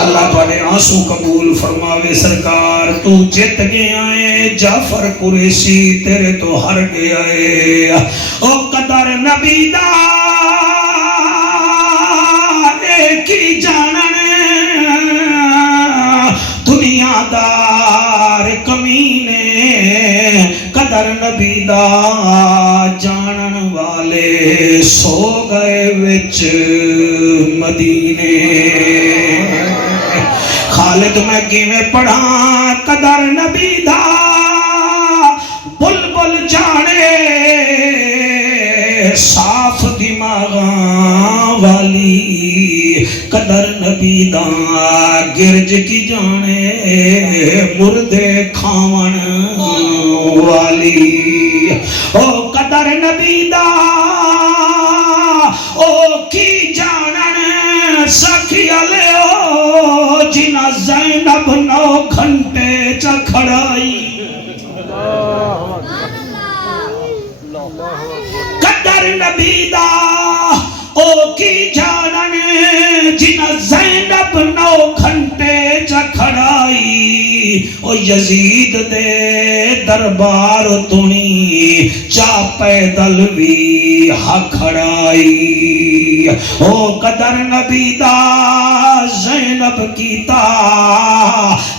اللہ تواڈے آنسو قبول فرماوے سرکار تو جت گیا ہے جعفر قریشی تیرے تو ہر گیا ہے او قدر نبی دا ایک ہی جانن دنیا دار کمینے قدر نبی دا جانن والے سو گئے وچ مدینے خالد میں کیویں پڑھا قدر نبی دا بلبل جانے صاف دماغاں والی قدر نبی دا گرج کی جانے مردے کھاون والی او قدر نبی دا او کی جانن سکھی علیہ جنا زینب 9 گھنٹے چکھڑائی قدر نبی دا او کی جانن جنا زینب 9 گھنٹے چکھڑائی او یزید دے دربار تنی چا پیدل بھی ہکھڑائی او قدر نبی دا زینب کیتا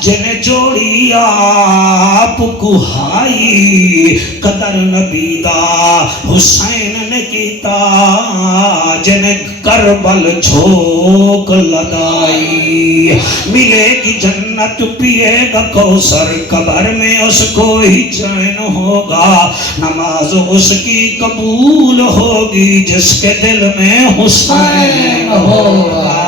جن جوڑی آپ کہائی قدر نبی دا حسین نے کیتا جن کربل جھوک لدائی ملے کی جنت پیے گا کوثر قبر میں اس کو ہی چین ہوگا نماز اس کی قبول ہوگی جس کے دل میں حسین ہوگا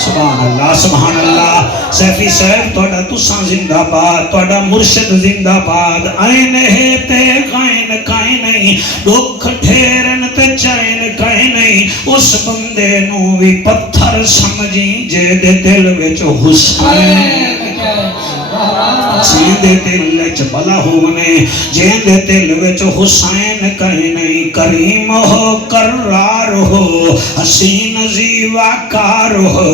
سبحان اللہ سبحان اللہ سیفی صاحب توڑا تساں زندہ باد توڑا مرشد زندہ باد آئین ہے تے غائن کائیں نہیں دکھ ٹھیرن تے چین کائیں نہیں اس بندے نو بھی پتھر سمجھیں جے دے دل وچ حسین جیندے دل وچ بلا ہونے جیندے دل وچ حسین کہیں نہیں کریم ہو کرار ہو حسین زیواکار ہو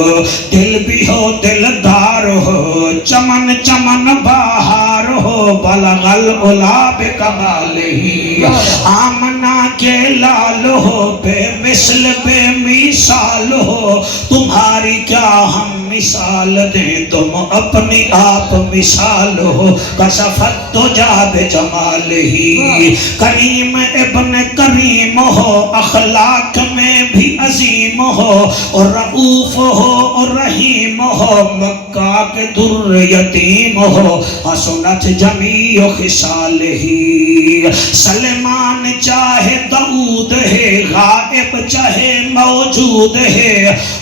دل بھی ہو دلدار ہو چمن چمن بہار ہو بلغ العلا بکمالہی آمنہ کے لال ہو بے مثل بے مثال ہو تمہاری کیا ہم مثال دیں تم اپنی آپ مثال ہو کشفت تو جاب جمال ہی کریم ابن کریم ہو اخلاق میں بھی عظیم ہو اور رعوف ہو اور رحیم ہو مکہ کے در یتیم ہو حسنت جمیع خصال ہی سلمان چاہے داؤد ہے غائب چاہے موجود ہے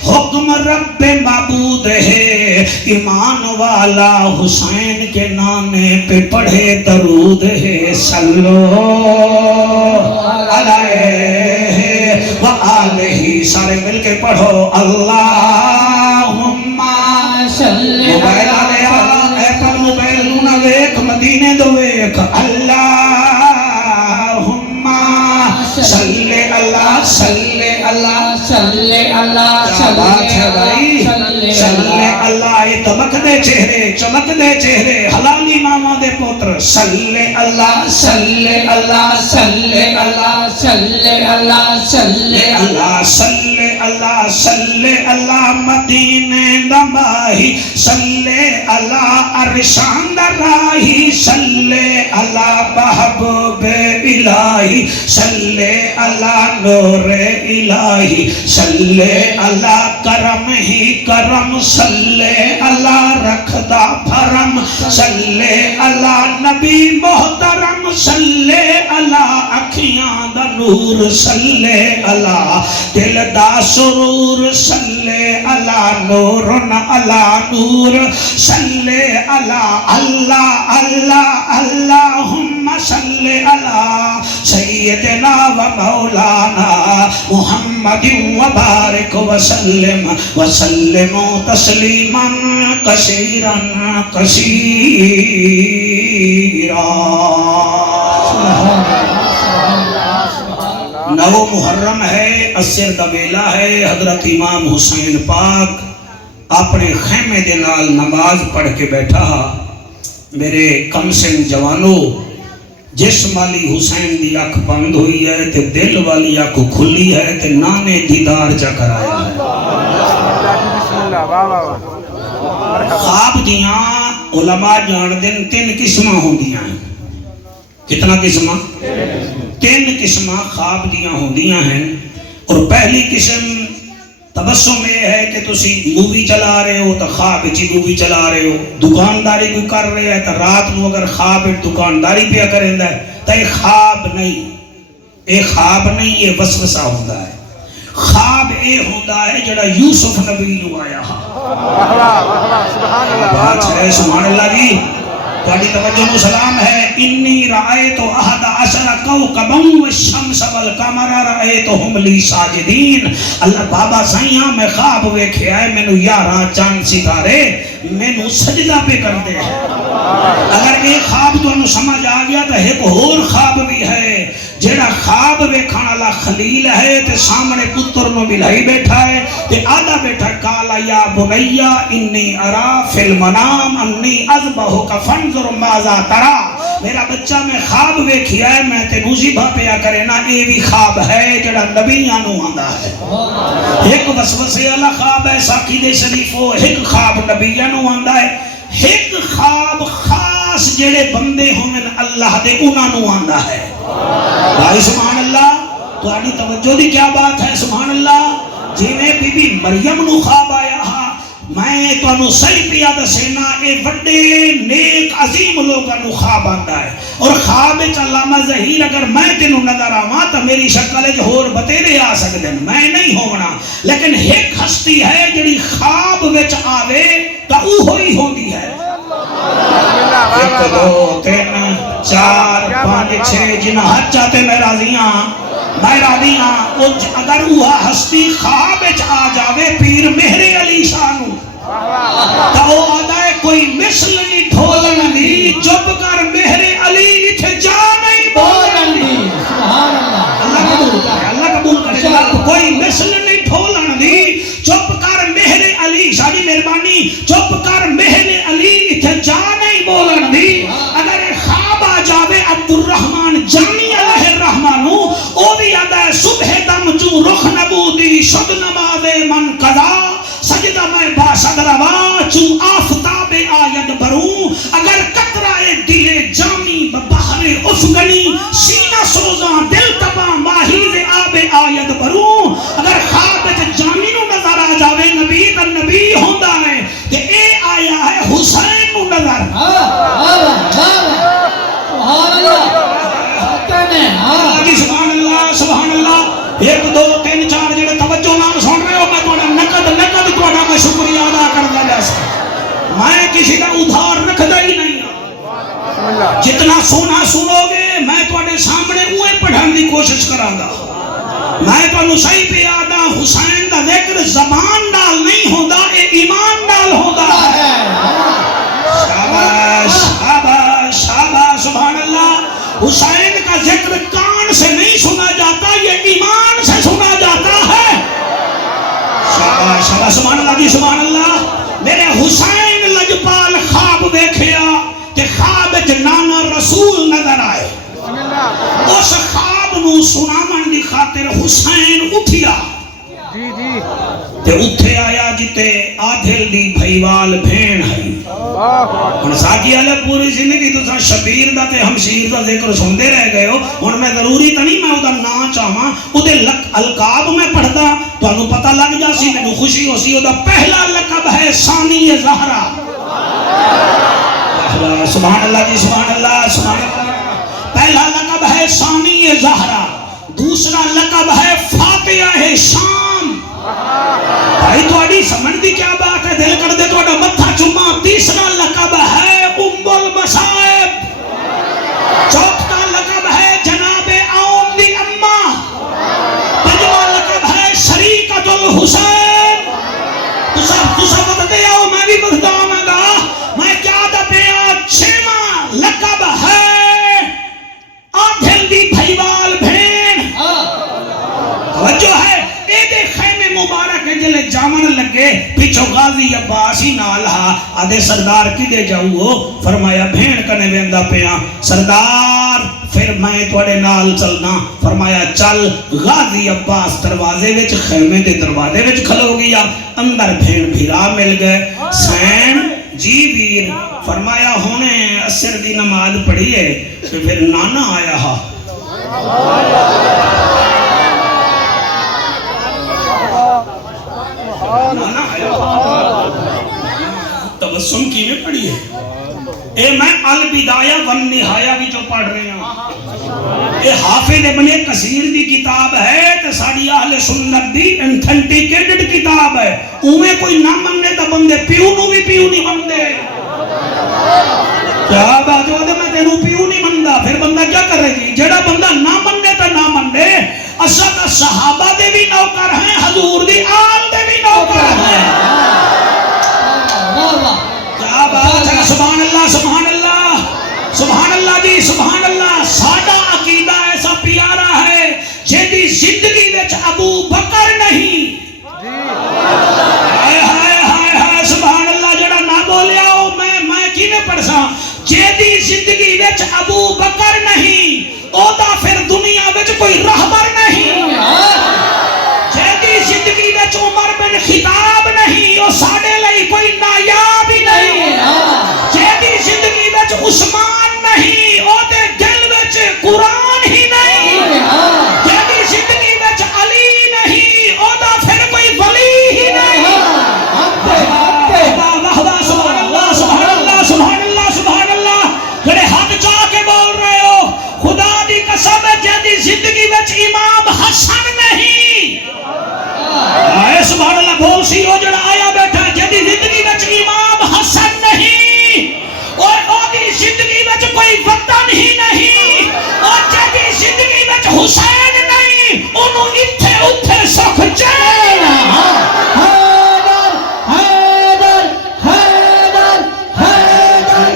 حکم رب معبود ہے ایمان والا حسین کے نانے پہ پڑھے درود ہے صلو علیہ وآلہ سارے مل کے پڑھو اللہم صلی موبائل آلے ایپل موبائل لونا ویک مدینے دو ویک اللہم صلی اللہ صلی اللہ صلی اللہ صلی اللہ دمک دے چہرے حلالی ماما دے پوتر صلی اللہ صلی اللہ صلی اللہ صلی اللہ صلی اللہ صلی اللہ صلی اللہ مدینے دماہی صلی اللہ عرشان دراہی صلی اللہ محبوب الہی صلی اللہ نور الہی صلی اللہ کرم ہی کرم صلی اللہ رکھدہ بھرم صلی اللہ نبی محترم صلی اللہ اکھیاں دا نور صلی اللہ دل دا سرور صلی اللہ نورن اللہ نور صلی اللہ اللہ اللہ اللہم صلی اللہ سیدنا و مولانا محمد وبارک وسلم وسلم تسلیما کثیرا کثیرا 9 محرم ہے، عصر دا بیلا ہے، حضرت امام حسین پاک اپنے خیمے دے نال نماز پڑھ کے بیٹھا. میرے کم سن جوانو، جسم والی حسین دی اکھ بند ہوئی ہے تے دل والی اکھ کھلی ہے تے نانے دیدار جا کرایا ہے. خواب دیاں علماء جان دن 3 قسماں ہوندیاں ہیں. کتنا قسماں؟ 3 قسماں خواب دیاں ہوندیاں ہیں. اور پہلی قسم تبسم یہ ہے کہ تسی مووی چلا رہے ہو تو خواب چی مووی چلا رہے ہو. دکانداری کوئی کر رہے ہے تو رات نو اگر خواب دکانداری پہ کریندا ہے تو یہ خواب نہیں، یہ خواب نہیں، یہ وسوسہ ہوتا ہے. خواب یہ ہوتا ہے جڑا یوسف نبی نو آیا. بات ہے سبحان اللہ جی. تھوڑی توجہ نو سلام ہے. انی رأیت احد عشر کوکبا والشمس والقمر رأیتہم لی ساجدین. اللہ بابا سائیاں میں خواب ویکھیا ہے مینوں 11 چاند ستارے مینوں سجدہ پہ کر دے. اگر یہ خواب تانوں سمجھ آ گیا تو ایک اور خواب بھی ہے جیڑا خواب ویکھن والا خلیل ہے تے سامنے پتر نو ملائی بیٹھا ہے تے آدھا بیٹھا کالا یا بنیا انی ارا فی المنام انی اذبحک فانظر ماذا ترا. میرا بچہ میں خواب ویکھیا ہے میں تینوں ذبح پیا کرے نا. یہ بھی خواب ہے جڑا نبیاں نو آندا ہے. ایک وسوسے والا خواب ہے ساقی شریفو، ایک خواب نبیاں نو آندا ہے. ایک خواب خاص جڑے بندے ہوئے اللہ دے انہاں نو آندا ہے. بھائی سبحان اللہ. تو آنی توجہ دی کیا بات ہے سبحان اللہ. جی میں بی بی مریم نو خواب آیا ہاں میں تو انو صحیح پیا دسینا اے وڈے نیک عظیم لوگاں نو خواب آندا ہے. اور خواب وچ علامہ ظہیر اگر میں تینوں نظر آواں تو میری شکل وچ ہور بتیرے آ سکدے میں نہیں ہونا. لیکن ایک ہستی ہے جڑی خواب وچ آوے تو اوہو ہی ہوندی ہے. 1 2 3 4 5 6 جنہاں حج چاہتے میں راضی ہاں. اگر وہ ہستی خواب وچ آ جاوے پیر مہر علی شاہ نو تو وہ آدھا ہے کوئی مثل نہیں ڈھولن دی چپ کر مہر علی اتھے جا نہیں بولن دی. اللہ قبول کرے. کوئی مثل نہیں ڈھولن دی چپ کر مہر علی شاہ دی مہربانی چپ کر مہر علی اتھے جا نہیں بولن دی. اگر خواب آ جاوے عبد الرحمن جانی علیہ الرحمن او بھی آدھا ہے صبح دم جو رخ نبودی شد نماز من قضا سجدہ میں باشد روا چو آفتاب آید بروں. اگر قطرہ دل جامی ببحر افغنی سینہ سوزاں دل تباں ماہیز آب آید بروں. اگر خواب جانی نو نظر آ جاوے نبی تا نبی ہوندہ ہے کہ اے آیا ہے حسین نو نظر. سبحان اللہ سبحان اللہ. 1 2 3 4 جڑے توجہ نال سن رہے ہو میں تھوڑا نقد تھوڑا میں شکریہ ادا کردا جیسا. میں کسی کا ادھار رکھدا ہی نہیں. جتنا سونا سنو گے میں تھوڑے سامنے اوے پڑھن دی کوشش کراں گا. میں تانوں صحیح پہ آدا حسین دا ذکر زبان نال نہیں ہوندا اے ایمان نال ہوندا ہے. شاباش شاباش شاباش سبحان اللہ. حسین کا ذکر کان سے نہیں سنا جاتا یہ ایمان سے سنا جاتا ہے. شاباش شاباش سبحان اللہ جی سبحان اللہ. میرے حسین لجپال خواب دیکھیا کہ خواب وچ نانا رسول نظر آئے. اس خواب نو سنامن دی خاطر حسین اٹھیا تے اٹھے آیا جتے آدھل دی بھائیوال بھین ہے. ہن ساکی والے پوری زندگی تساں شبیر دا تے ہمشیر دا ذکر سنتے رہ گئے ہو. ہن میں ضروری تو نہیں میں او دا نام چاہواں او دے القاب میں پڑھدا تانوں پتہ لگ جاسی مینوں خوشی ہو سی. او دا پہلا لقب ہے ثانی زہرا. سبحان اللہ جی سبحان اللہ سبحان اللہ. پہلا لقب ہے ثانی زہرا. دوسرا لقب ہے فاتحہ شام. بھائی تھوڑی سمجھ دی کیا بات ہے دل کر دے تھوڑا متھا چوما. تیسرا لقب ہے ام المصائب. چوتھا لقب ہے جناب عون دی اماں. پنجواں لقب ہے شریکۃ الحسین. تسا بدتے آؤ میں بھی بدتا آؤں گا. میں کیا دپیا چھواں لقب ہے آدھل دی بھائیوال بھین. توجہ ہے اے دے خیمے مبارک جلے جامن لگے پیچھو غازی عباس ہی نال ہا آدھے سردار کی دے جاؤ فرمایا بھین کنے ویندا پیاں سردار پھر میں توڑے نال چلنا فرمایا چل غازی عباس دروازے وچ خیمے دے دروازے وچ کھلو گیا اندر بھین بھیرا مل گئے سین جی ویر فرمایا ہونے عصر دی نماز پڑھی ہے پھر نانا آیا ہا نانا آیا تبسم کی میں پڑھی ہے اے میں البدایہ والنہایہ بھی جو پڑھ رہے ہیں اے حافظ ابن کثیر دی کتاب ہے تے ساڑی اہل سنت دی انتھنٹیکیٹڈ کتاب ہے اوہیں کوئی نہ مننے تا بندے پیو نو بھی پیو نہیں مندے کیا بات ہے میں تینوں پیو نہیں مندہ پھر بندہ کیا کرے گی جڑا بندہ نہ مننے تا نہ مننے اسد صحابہ دے بھی نوکر ہیں حضور دی آل دے بھی نوکر ہیں کیا بات ہے سبحان اللہ سبحان اللہ سبحان اللہ جی سبحان اللہ ساڈا عقیدہ ایسا پیارا ہے جیدی زندگی وچ ابو بکر نہیں ہائے ہائے ہائے ہائے سبحان اللہ جڑا نہ بولیا ہو میں کینے پڑھساں جیدی زندگی وچ ابو بکر نہیں او دا پھر دنیا وچ کوئی رہبر نہیں جیدی زندگی وچ عمر بن خطاب نہیں او ساڈے لئی کوئی نایاب ہی نہیں جیدی زندگی وچ عثمان نہیں او دے دل وچ قرآن ہی نہیں جیدی زندگی وچ علی نہیں او دا پھر کوئی ولی ہی نہیں سبحان اللہ سبحان اللہ سبحان اللہ سبحان اللہ جڑے حق چاہ کے بول رہے ہو خدا دی قسم ہے جیدی زندگی وچ امام حسن نہیں آئے سبحان اللہ بول سی ہو جڑا آیا بیٹھا جیدی زندگی وچ امام حسن نہیں اور دی زندگی وچ کوئی وطن ہی نہیں اور جیدی زندگی وچ حسین نہیں انہوں اتھے اتھے سکھ چین حیدر حیدر حیدر حیدر حیدر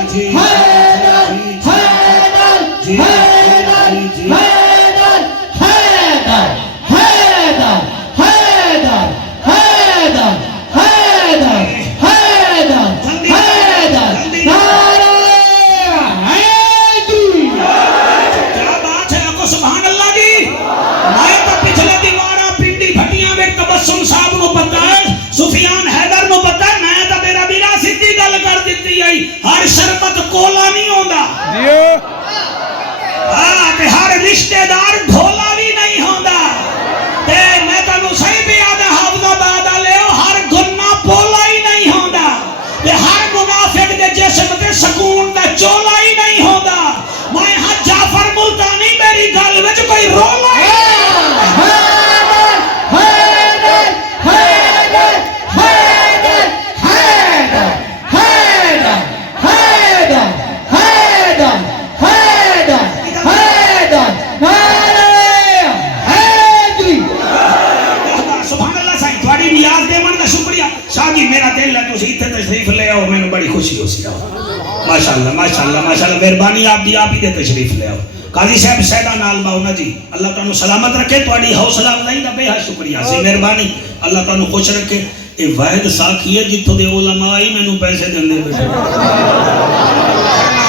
حیدر ہر شربت کولا نہیں ہوندہ ہر رشتہ دار ڈھولا بھی نہیں ہوندہ میں تنو صحیح بھی آدھا حافظ آباد آلے ہو ہر گناہ پولا ہی نہیں ہوندہ ہر منافق دے جسم دے سکون دا چولا ہی نہیں ہوندہ میں ہاں جعفر ملتانی میری گل وچ کوئی رولا ہی میرا دل ہے تسی اتنے تشریف لے آؤ میں نے بڑی خوشی ہو سی آؤ ماشاءاللہ ماشاءاللہ ماشاءاللہ مہربانی آپ دی آپ ہی دے تشریف لے آؤ قاضی صاحب سیدہ نال باؤنا جی اللہ تعالیٰ سلامت رکھے تواڈی حوصلہ افزائی دا بے حد شکریہ سی مہربانی اللہ تعالیٰ خوش رکھے اے واحد ساکھی ہے جتھوں دے علماء ہی مینوں پیسے دیندے بیٹھے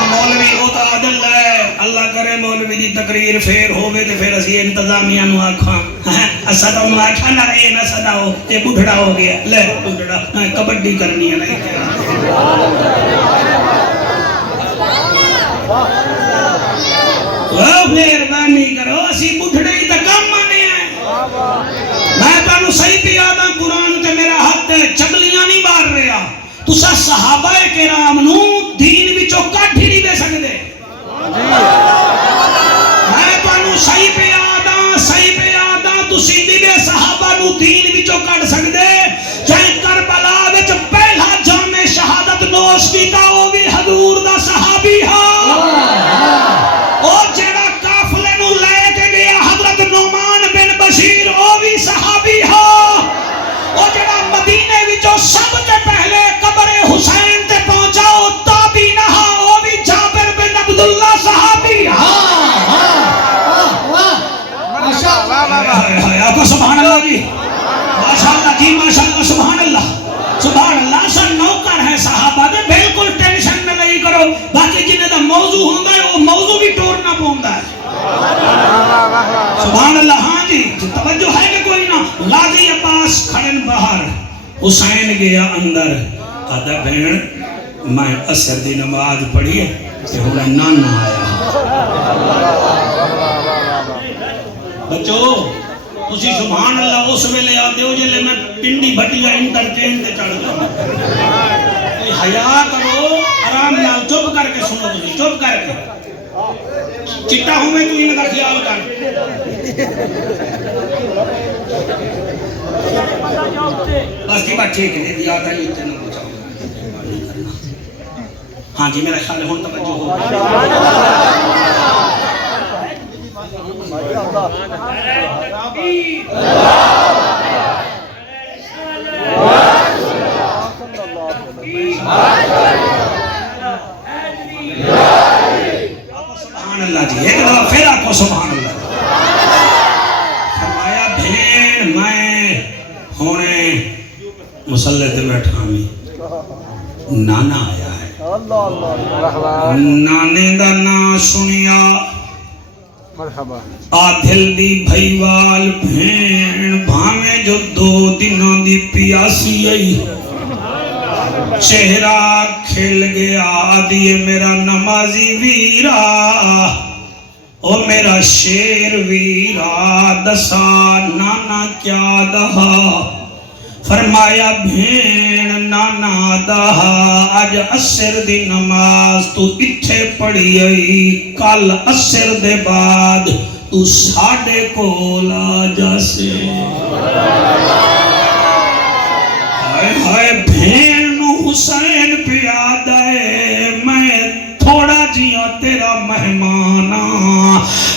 مولوی او تا عدل ہے اللہ کرے مولوی دی تقریر پھر ہوے تے پھر اسی انتظامیہ نو آکھاں اسا تو نو آکھاں نہ رہے نہ سدا ہو تے بڈھڑا ہو گیا لے بڈھڑا کبڈی کرنی ہے نہیں مہربانی کرو اسی بڈھڑے ہی تے کم آنے ہیں میں تانوں صحیح پیا دا قرآن تے میرا ہاتھ چگلیاں نہیں مار رہا تسا صحابہ کرام نو دین وچوں کڈ ہی نہیں دے سکدے میں تانوں صحیح پہ آدھا تسی دیوے صحابہ نو دین وچوں کڈ سکدے جائیں کربلا وچ پہلا جام شہادت نوش کیتا او بھی حضور دا صحابی ہا او جڑا قافلے نو لے کے گیا حضرت نعمان بن بشیر او بھی صحابی ہا او جڑا مدینے وچوں سب سے پہلے قبر حسین تے پہنچا او تابعین ہا او بھی جابر بن عبداللہ صحابی ہا آپ کا سبحان اللہ جی ماشاءاللہ جی ماشاءاللہ سبحان اللہ سبحان اللہ سبحان اللہ. ہاں جی توجہ ہے کہ کوئی نہ. لادی عباس کھڑن باہر, حسین گیا اندر. آدھا بہن میں عصر دی نماز پڑھی ہے کہ ہمیں نانا آیا. بچو تسی سبحان اللہ اس ویلے آتے ہو جلے میں پنڈی بھٹیا انٹرچینج تے چڑھ گیا. حیا کرو, آرام نال چپ کر کے سنو. تسی چپ کر کے چٹا ہوں میں تو ان کا خیال کر. بس کی بات ٹھیک ہے, یاد آئی اتنے نہ پوچھا. ہاں جی میرا خیال ہے ہون توجہ ہو. سبحان اللہ جی. ایک دفعہ پھر آپ کو سبحان اللہ. فرمایا بھین میں ہونے مسلح تے بیٹھا میں نانا آیا ہے. نانے دا نا سنیا آدھل دی بھائیوال بھین بھامے جو 2 دنوں دی پیاسی آئی. چہرہ کھل گیا دیئے میرا نمازی ویرا, او میرا شیر ویرا, دسا نانا کیا دہا. فرمایا بھین نانا دہا اج عصر دی نماز تو اتھے پڑھی آئی, کل عصر دے بعد تو ساڑے کو لا جاسے. ہائے ہائے بھین نو حسین پیادہ ہے, میں تھوڑا جیا تیرا مہمانا.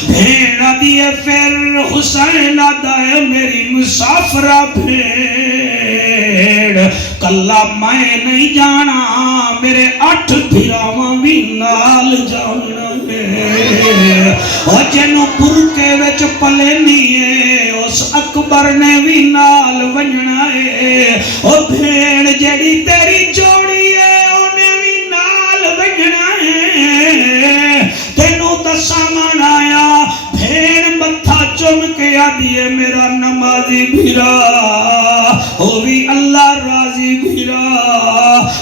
بھین دیئے پھر حسین آدھائے میری مسافرہ بھین, کلا میں نہیں جانا میرے 8 بھراواں بھی نال جانا ہے. اور جنو برکے وچ پلے نہیں اس اکبر نے بھی نال ونجنا ہے. اور بھین جیڑی تیری جوڑی ہے انہیں بھی نال ونجنا ہے. تینوں دسامان آیا بھین متھا چم کے آدھیے میرا نمازی بھیرا, ہووی اللہ راضی بھیرا,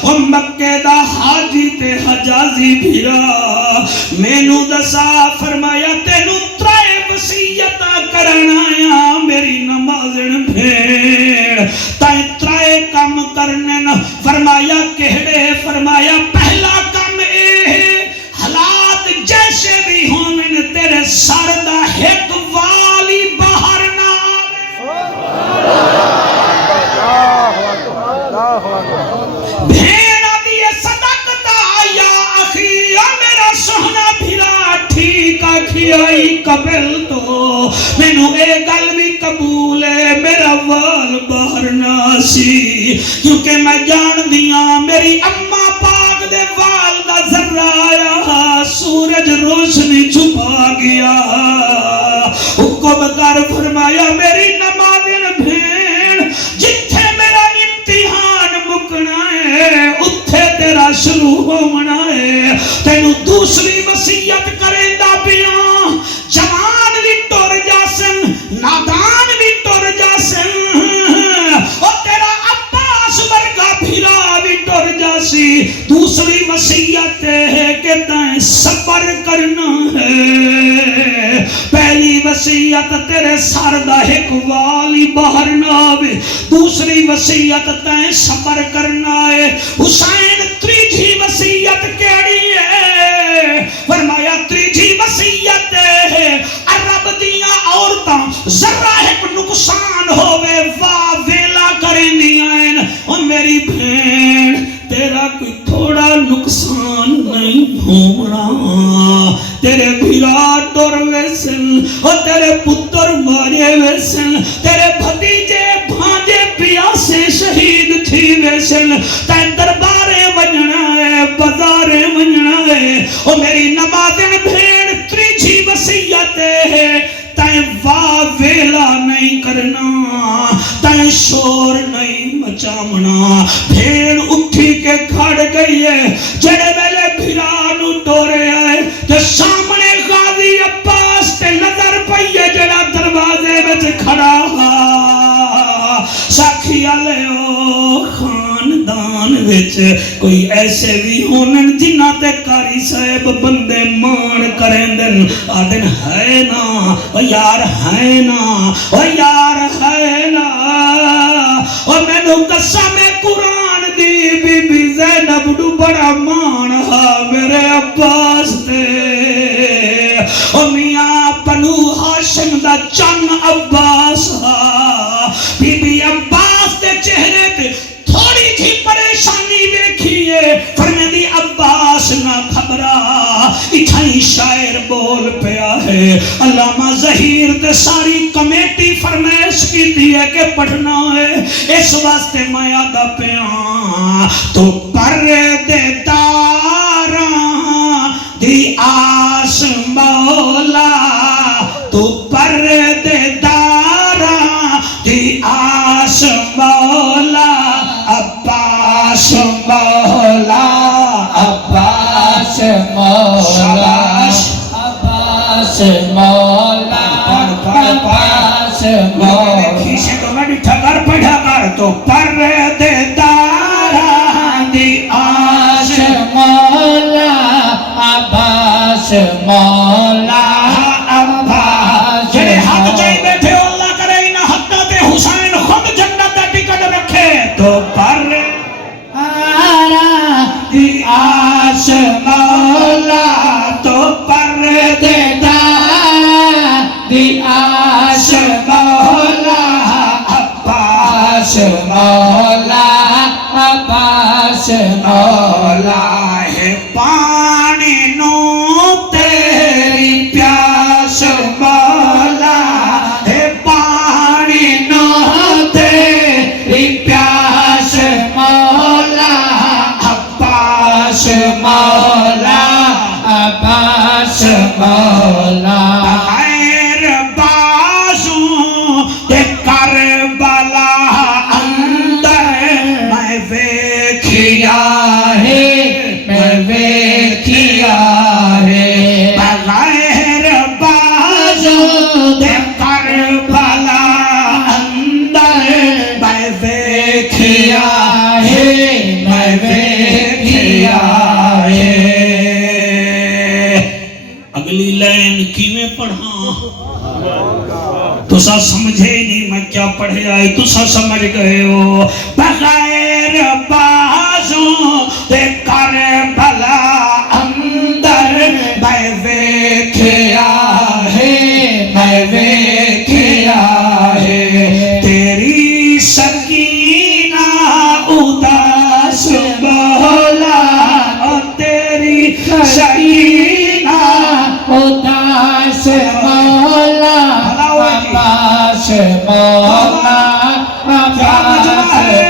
اور مکہ دا حاجی تے حجازی بھیرا. مینو دسا فرمایا تینو 3 وصیتاں کرنا آیا میری نمازن بھین, تائیں 3 کام کرنے نا. فرمایا کہڑے؟ فرمایا پہلا کام اے حالات جیسے بھی ہوں میں تیرے سر دا ایک والی باہر نہ بھین آدھی صدقتا یا اخی, میرا سہنا بھیرا ٹھیک آئی قبل تو مینو اے گل بھی قبول ہے میرا وال باہر نہ سی, کیونکہ میں جان دیاں میری اماں پاک دے وال دا ذرہ آیا سورج روشنی چھپا گیا. حکم کر فرمایا میری نمازن بھین جتھے میرا امتحان مکنا ہے اتھے تیرا شروع ہونا ہے. تینو دوسری وصیت کریں دا پیاں, جوان بھی ٹور جاسن نادان بھی ٹور جاسن, اور تیرا عباس ورگا بھیرا بھی ٹور جاسی. دوسری وصیت ہے کہ تائیں صبر کرنا ہے. پہلی وصیت تیرے سر دا ایک والی باہر نہ آوے, دوسری وصیت تائیں صبر کرنا ہے. حسین تیجی وصیت کیڑی ہے؟ فرمایا تیجی وصیت ہے عرب دیاں عورتاں ذرہ ایک نقصان ہوئے واہ ویلا کریں دیاں. اور میری بھین تیرا کوئی تھوڑا نقصان نہیں ہونا, تیرے بھیرا ٹور ویسن اور تیرے پتر مارے ویسن, تیرے بھتیجے بھانجے پیاسے شہید تھی ویسن. تین دربارے ونجنا ہے بازارے ونجنا ہے. اور میری نمازن بھین تیجی وصیت ہے تائیں واہ ویلا نہیں کرنا, تائیں شور نہیں مچامنا. بھین اٹھی کے کھڑ گئی ہے جڑے ویلے بھیرانو ٹورے آئے کہ سامنے غازی عباس تے قرآن وچ کوئی ایسے بھی ہونن جنہ تے قاری صاحب بندے مان کریں دن آدن ہے نا او یار ہے نا او یار ہے نا او میں نو قسم قرآن دی بی بی زینب نو بڑا مان ہا میرے عباس تے او میاں بنو ہاشم دا چن عباس ہا بی بی عباس دے چہرے تے تھوڑی تھی پریشانی دیکھیے فرمیدی عباس نہ گھبرا اتھائی شاعر بول پیا ہے علامہ ظہیر تے ساری کمیٹی فرمیش کی دیئے کہ پڑھنا ہے اس واسطے میں آدھا پیا تو پردے داراں دی آس مولا تو پردے داراں دی آس مولا عباس مولا عباس مولا عباس مولا عباس مولا کھیسے تو میں ڈٹھا کر پڑھا کر تو پردے داراں دی آس مولا عباس مولا عباس جڑے حق چاہی بیٹھے ہو اللہ کرے انہا حقہ تے حسین خود جنت دا ٹکٹ رکھے تو پر دی آس مولا تو پر دے دی آس مولا عباس مولا عباس مولا ہے پانی نو تیری پیاس مولا ہے پانی نو تیری پیاس مولا عباس مولا عباس مولا غیر بازوں تے کربلا اندر میں ویکھیا ہے میں ویکھیا ہے بغیر بازوں تے کربلا اندر میں ویکھیا ہے میں ویکھیا ہے اگلی لائن کیویں پڑھاں تسا سمجھے نہیں میں کیا پڑھے آئے تسا سمجھ گئے ہو بغیر بازوں تے کربلا اندر میں ویکھیا ہے میں ویکھیا ہے تیری سکینہ اداس مولا تیری سکینہ اداس مولا عباس مولا عباس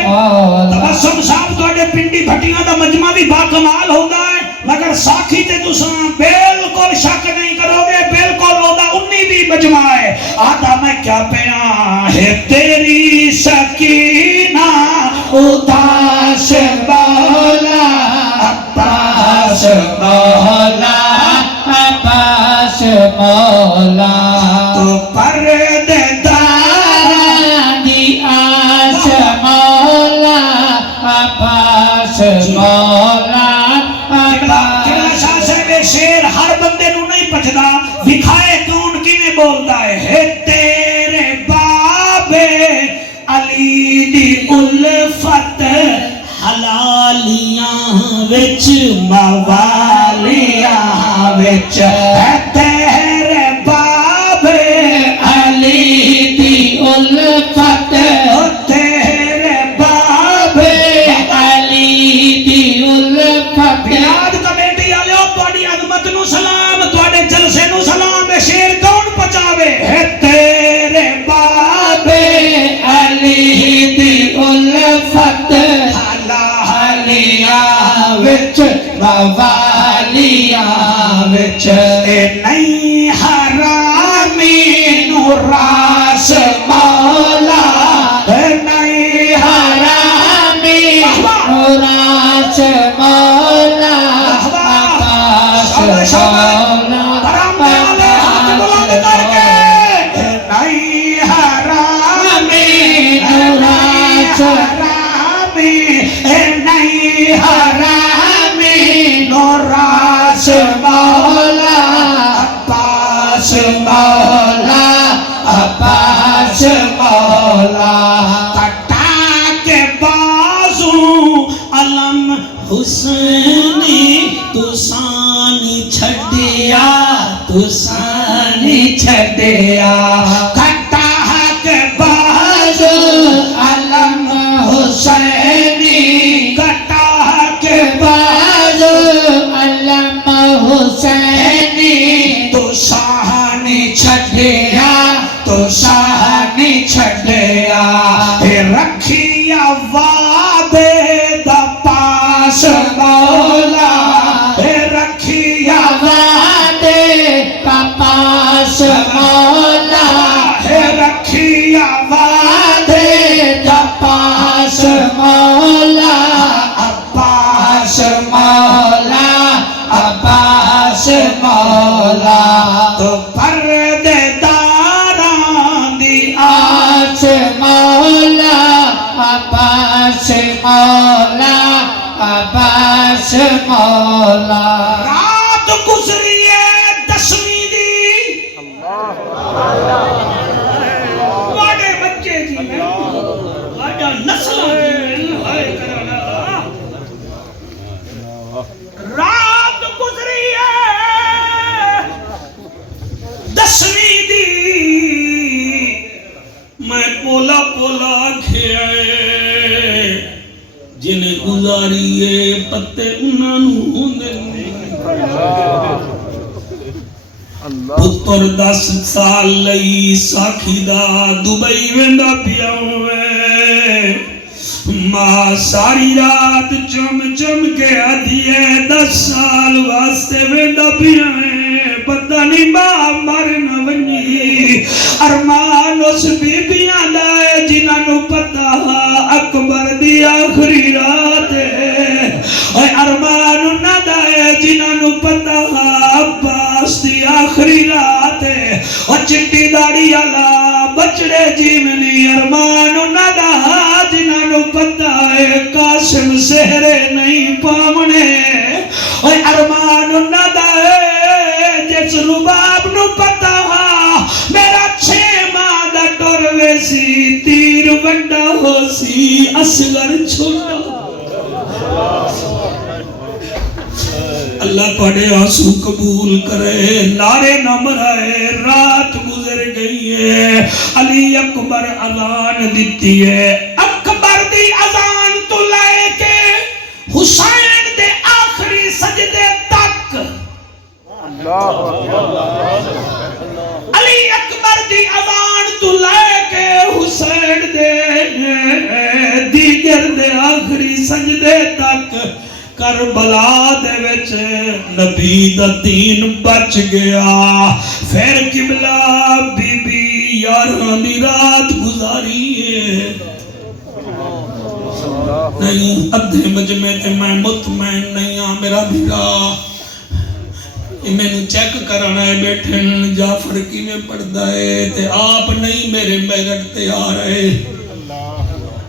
مولا تبسم صاحب توڑے پنڈی بھٹیاں دا مجمع بھی باکمال ہوگا ہے مگر ساکھی تے تساں بالکل شک نہیں کرو گے بالکل ہوگا انی بھی مجمع ہے آدھا میں کیا پینا ہے تیری سکینہ اداس مولا عباس مولا عباس مولا تو پردے دی آس مولا عباس مولا عباس شاہ صاحب شیر ہر بندے نو نہیں پچھدا دکھائے کون کی میں بولتا ہے تیرے بابے علی دی الفت حلالیاں وچ موالیاں وچ تیرے بابے علی دی الفت تیرے بابے علی دی الفت بلاد کمیٹی آلیو توڑی عظمت نو سلام توڑے جلسے نو سلام شیر کون پچاوے تیرے بابے علی دی الفت حلالیاں وچ موالیاں وچ اے نہیں حرامی نو راس مولا اے نہیں حرامی راس مولا عباس مولا حرام والے ہاتھ بلند کر کے اے نہیں حرامی راس حرامی اے نہیں حسینی تسانی چھڈیا تسانی چھڈیا کٹا کے باز علم حسینی کٹا کے باز علم حسینی تسانی چھڈیا تسانی چھڈیا رکھیا وعدے دا پاس مولا رکھیا وعدے کا پاس مولا رکھیا وعدے کا پاس مولا عباس مولا عباس مولا تو پردے داران دی آس مولا عباس مولا عباس مولا رات گزری ہے 10ویں دی واڑے بچے جی واڑا نسل رات گزری ہے 10ویں دی میں پولا پولا کھیا جنہیں گزاریے پتے انہاں نوں ہوندے پتر 10 سال لئی ساکھی دا دبئی ویندا پیا ہوئے ماں ساری رات چم چم کے آدھی ہے 10 سال واسطے ویندا پیا ہے پتہ نہیں ماں مر نہ ونی ارمان اس بیبیاں دا ہے جنہاں نوں پتہ اکبر دی آخری رات ہے اے ارمان انہاں دا ہے جنہاں نوں پتہ عباس دی آخری رات ہے اور چٹی داڑی والا بچڑے جیونی ارمان انہاں دا جنہاں نوں پتہ ہے قاسم سہرے نہیں پاونے اے ارمان انہاں دا ہے جس رباب نوں پتہ میرا 6 ماہ دا ٹر ویسی تیر وڈا ہو سی اصغر چھوٹا اللہ تھوڑے آنسو قبول کرے نعرے نہ مرائے رات گزر گئی ہے علی اکبر اذان دیتی ہے اکبر دی اذان تو لائے کے حسین دے آخری سجدے تک علی اکبر دی اذان تو لائے کے حسین دے دیگر دے آخری سجدے تک کربلا دے وچ نبی دا دین بچ گیا پھر قبلہ بی بی یاراں دی رات گزاری ہے نہیں ادھے مجمع تے میں مطمئن نہیں ہاں میرا بھیرا میں نے چیک کرنا ہے بیٹھے جعفر کی میں پڑھدا ہے تے آپ نہیں میرے میرٹ تیار ہے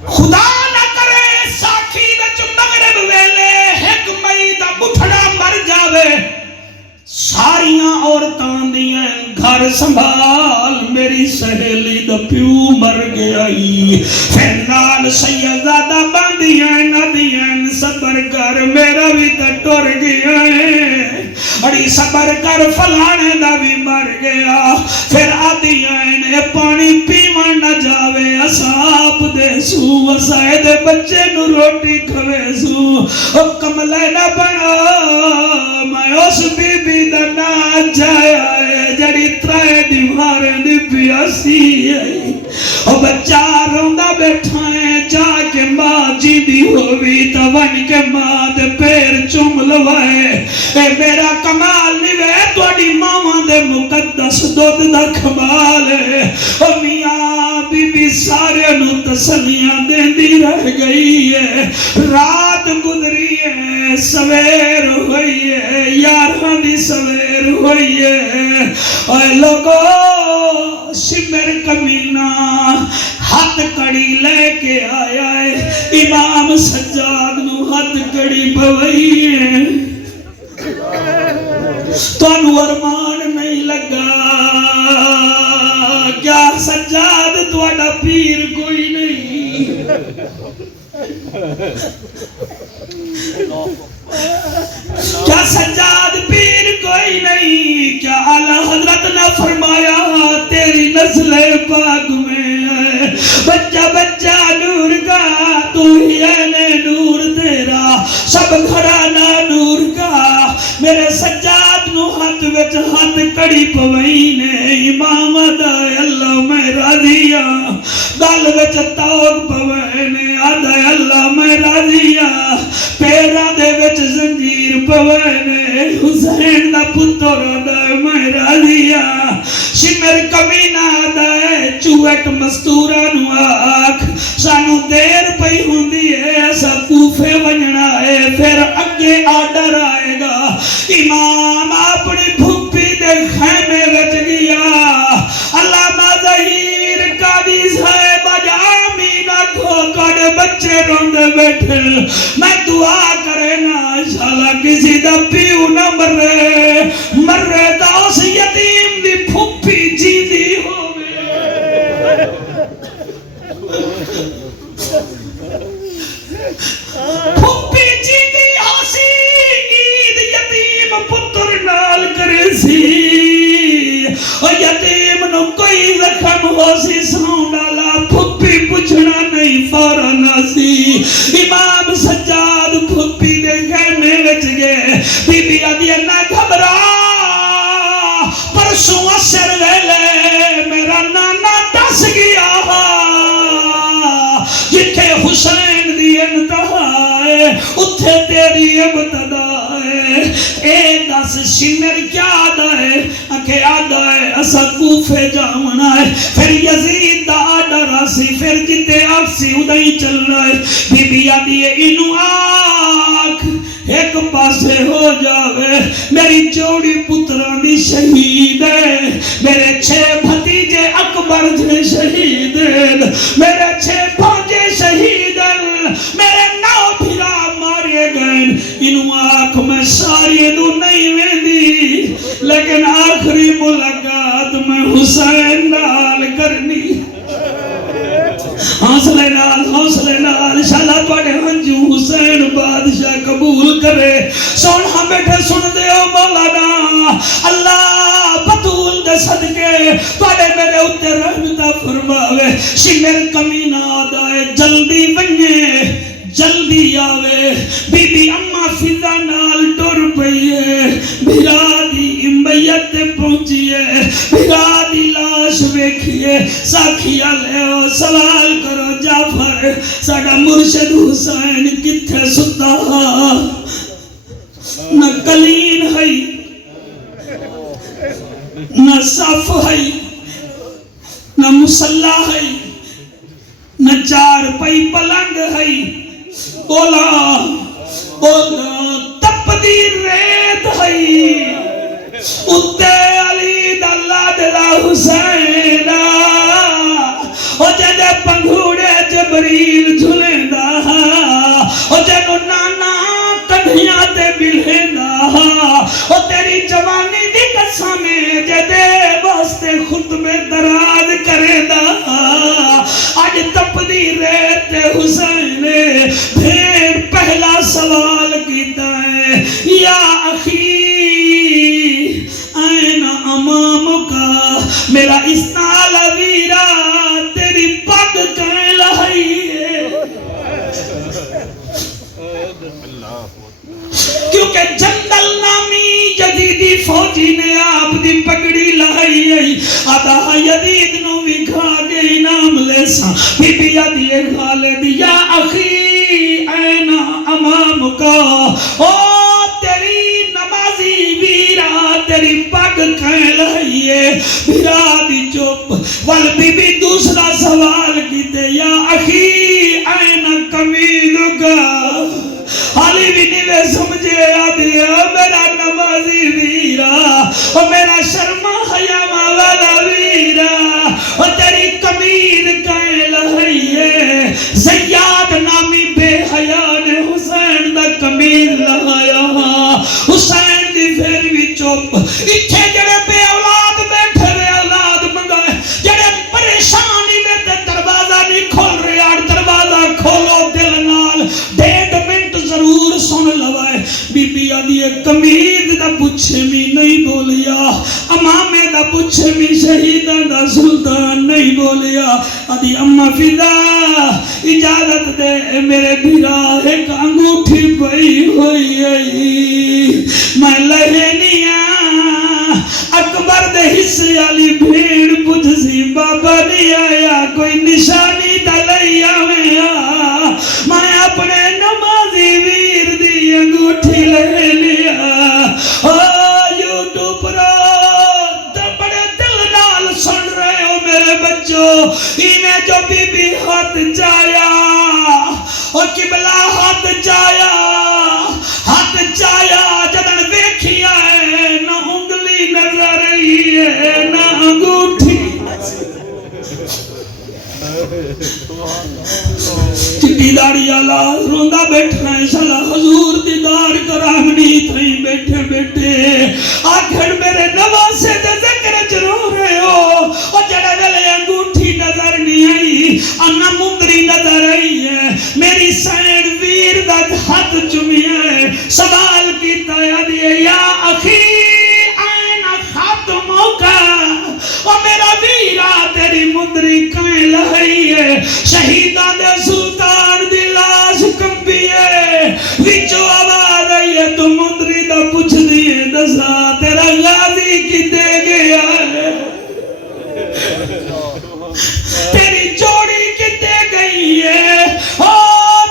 خدا نہ کرے ساکھی وچ مغرب ویلے ایک مئی دا بٹھڑا مر جاوے ساریاں عورتاں دیاں گھر سنبھال میری سہیلی دا پیو مر گیا پھر نال سیدزادہ باندیاں ندیاں صبر کر میرا بھی تے ٹر گیا اڑی صبر کر فلانے دا بھی مر گیا پھر آدیاں نے پانی پیوان نہ جاوے اساپ دے سو وسائے دے بچے نو روٹی کھوے سو او کملے نہ بنا میں اس بی بی دا نا جایا ہے جڑی ترائے دیوارے دی پیاسی ہے او بچہ روندا بیٹھا ہے جا کے ماں جی دی ہووی تا ون کے ماں دے پیر چوم لوائے اے میرا کمال نیوے توڑی ماما دے مقدس دودھ دا کمال ہے او میاں بی بی سارے نو تسلیاں دیں دی رہ گئی ہے رات گزری ہے سویر ہوئی ہے یارہاں دی سویر ہوئی ہے اے لوگو شمر کمینہ ہاتھ کڑی لے کے آیا ہے امام سجاد نو ہاتھ کڑی پوئی ہے تو انو ارمان نہیں لگا کیا سجاد تو اڈا پیر کوئی نہیں کیا سجاد پیر کوئی نہیں؟ کیا اعلی حضرت نے فرمایا تیری نسل پاک میں ہے بچہ بچہ نور کا، تو ہی ہے نور تیرا، سب گھرانہ نور کا۔ میرے سجاد نو ہاتھ وچ ہاتھ کڑی پوئی نے، امام آدھائے اللہ میں راضیاں، گل وچ توق پوئی نے، آدھائے اللہ میں راضیاں، پیرا دے وچ زنجیر پوئی نے، حسین دا پتر آدھائے میں راضیاں، شمر کمینہ آدھائے چوٹ مستورہ نو آکھ، سانو دیر پئی ہوندی ہے ایسا کوفے ونجنا ہے، پھر اگے آڈر آئے گا۔ امام اپنی بھوپی دے خیمے وچ گیا، علامہ ظہیر قاضی صاحب آمینہ کو کڑ بچے روندے بیٹھے، میں دعا کرے نا انشاءاللہ کسی دا پیو نہ مرے، مرے دا اس یتیم دی بھوپی جی دی ہوئے۔ بھوپی جی دی ہاسی عید یتیم پتر نال کرے سی، اور یتیم نو کوئی زخم ہو سی سون ڈالا، بھوپی پوچھنا نہیں فوراً سی۔ امام سجاد بھوپی دے خیمے وچ گئے، بی بی آدھی نہ گھبرا، پرسوں اثر ویلے میرا نانا دس گیا، جتھے حسین دی انتہا ہے اتھے تیری ابتدا ہے۔ اے دس شمر کیا آدھا ہے؟ اکھے آدھا ہے اسا کوفے جاونا ہے، پھر یزید دا آڈر آسی، پھر جتے آکسی ادھائی چلنا ہے۔ بی بی آدھی ہے انو آکھ ایک پاسے ہو جاوے، میری جوڑی پتران دی شہید ہے، میرے 6 بھتیجے اکبر جے شہید ہیں، میرے 6 بھانجے شہید ہیں، میرے 9 بھرا مارے گئے، انو آنکھ میں ساری دو نہیں ویندی، لیکن آخری ملاقات میں حسین نال کرنی۔ حوصلے نال انشاءاللہ تواڈے ہنجو حسین بادشاہ قبول کرے۔ سن ہم بیٹھے سن دیو مولانا، اللہ بطول دے صدقے تواڈے میرے اتے رحمتہ فرماوے۔ شمر کمینہ آدھائے جلدی بنیے جلدی آوے، بی بی اماں فضا نال ٹر پئیے، بھرا دی میت پہنچیے، بھرا دی لاش ویکھیے، ساکھیا لےو سوال کرو جعفر ساڈا مرشد حسین کتھے ستا، نہ کلین ہے نہ صف ہے نہ مصلح ہے نہ چار پئی پلنگ ہے، بولا بولا تپدی ریت ہے، اتے علی دا لادلا حسین، او جدے پنگھوڑے جبریل جھلیندا، او جدو نانا کدھیاں تے بلھیندا، او تیری جوانی دی قسمیں جدے واسطے خطبے دراز کریدا، آج تپدی ریت حسین پھر پہلا سوال کیتا ہے، یا اخی این امام کا، میرا استال ویرا تیری پگ کہیں لہائی ہے، کیونکہ جندل نامی جدیدی فوجی نے آپ دی پگڑی لہائی ہے، آدھا یزید نو بھی کھا کے انعام لے سا، بی بی آدھیے خالد یا اخی این امام کا، او تیری نمازی ویرا تیری پگ کہیں لائیے، بھرا دی چپ، وال بی بی دوسرا سوال کیتے، یا اخی این کمیل کا، حالی بھی نہیں سمجھے آدھیا میرا نمازی ویرا، اور میرا شرما حیامہ والا ویرا، اور تیری کمین کہیں لہائیے، زیاد نامی بے حیان حسین دا کمین لہایا، حسین دی پھر بھی چپ، اتھے جڑے بے اولاد بیٹھے بے اولاد منگائے، جڑے پریشانی میں دروازہ نہیں کھول رہے، دروازہ کھولو دل نال، لوائے بی بی آدھی کمید دا پچھے بھی نہیں بولیا امامے دا پچھے بھی شہیدان دا سلطان نہیں بولیا آدھی اممہ فدا اجازت دے میرے بھیرا ایک انگوٹھی پئی ہوئی آئی میں لہنیاں اکبر دے حصے والی بھیڑ پوچھ سی بابا نہیں آیا کوئی نشانی دلیا میں میں اپنے نمازی ویر دی انگوٹھی لے لیا یوٹیوب پر بڑے دل نال سن رہے ہو میرے بچوں انہیں جو بی بی ہاتھ جایا اور قبلہ ہاتھ جایا جدن دیکھیا ہے نہ انگلی نظر رہی ہے نہ انگوٹھی چٹی داڑی آلا روندہ بیٹھنا ہے سلا حضور دیدار کرامنی تھیں بیٹھے بیٹھے آکھڑ میرے نواسے دے ذکر چرو رہے ہو اور جڑے ویلے انگوٹھی نظر نہیں آئی انہ مندری نظر آئی ہے میری سینڈ ویر دا ہاتھ چمی ہے سوال کیتا ہے دیئے یا اخی این خاتموں کا اور میرا ویرہ تیری مندری کہیں لہی ہے شہیدان دے سلطان دی لاش کمبی ہے وچو آواز آئی ہے تو مندری دا پوچھ دیئے دسا تیرا غازی کی دے گیا ہے تیری جوڑی کی دے گئی ہے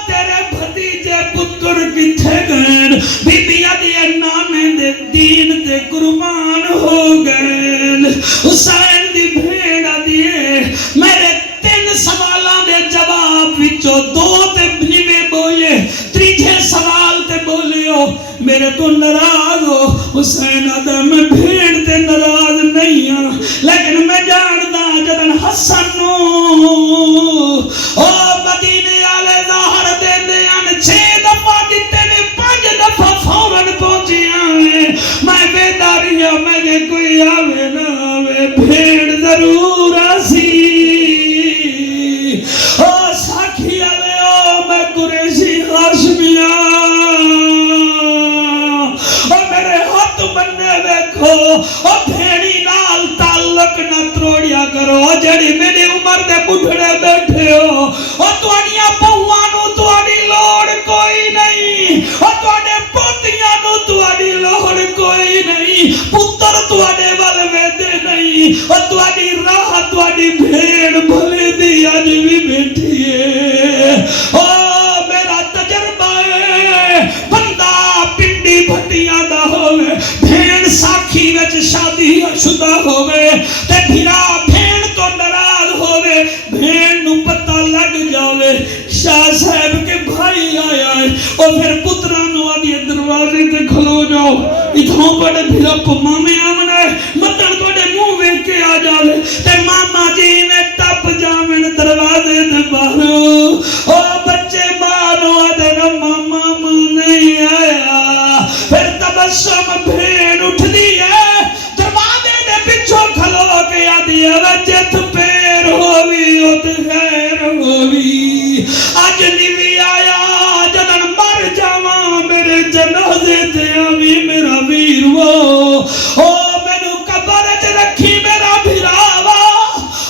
تیرے بھتیجے پتر کتھے گئے بی بی آدھے نامے دے دین دے قربان ہو گئے حسین دی بھیڑ آدھے میرے 3 سوالوں دے جواب وچو 2 تے بھیوے بولے تریجے سوال تے بولے ہو میرے تو نراز ہو حسین آدھے میں بھیڑ تے نراز نہیں ہوں لیکن میں جاندہ جدن حسن مدینے آلے ظاہر دے دیان 6 دفعہ دیتے نے 5 دفعہ فوراں پہنچی آئے میں بیداری ہوں میں نے کوئی آوے نہ آوے بھیڑ ضرور آسی ساکھی آلے میں قریشی ہاشمیاں میرے ہاتھ بننے دیکھو بھیڑی نال تعلق نہ تروڑیا کرو جڑی میری عمر دے بڑھڑے بیٹھے ہو توانیاں بہوانوں توانی لوڑ کوئی نہیں توانے پوتیاں نو توانی لوڑ کوئی نہیں پتر توانے والوے دے نہیں توانی راہ توانی بھیڑ بھلے دی آج بھی بیٹھی ہے میرا تجربہ ہے بندہ پنڈی بھٹیاں دا ہوئے بھین ساکھی وچ شادی شدہ ہوئے تے بھیرا بھین تو نراز ہوئے بھین نو پتہ لگ جاوے شاہ صاحب کے بھائی آیا ہے اور پھر پترانو آدھی دروازے تے کھلو جاؤ اتھوں پڑے بھیرا مامے آمنا ہے مطلب توڑے مووے کے آ جاوے تے ماما جی میں ٹپ جاویں دروازے تے باہرو بچے بانو آدھے نا ماما نہیں آیا پھر تبسم بھین اٹھ دیئے دروازے دے پچھو کھلو کے آدھی وجت پیر ہوئی ات خیر ہوئی آج نیوی آیا جدن مر جاواں میرے جنازے تے آوی میرا ویر مینو قبر چ رکھی میرا بھراوا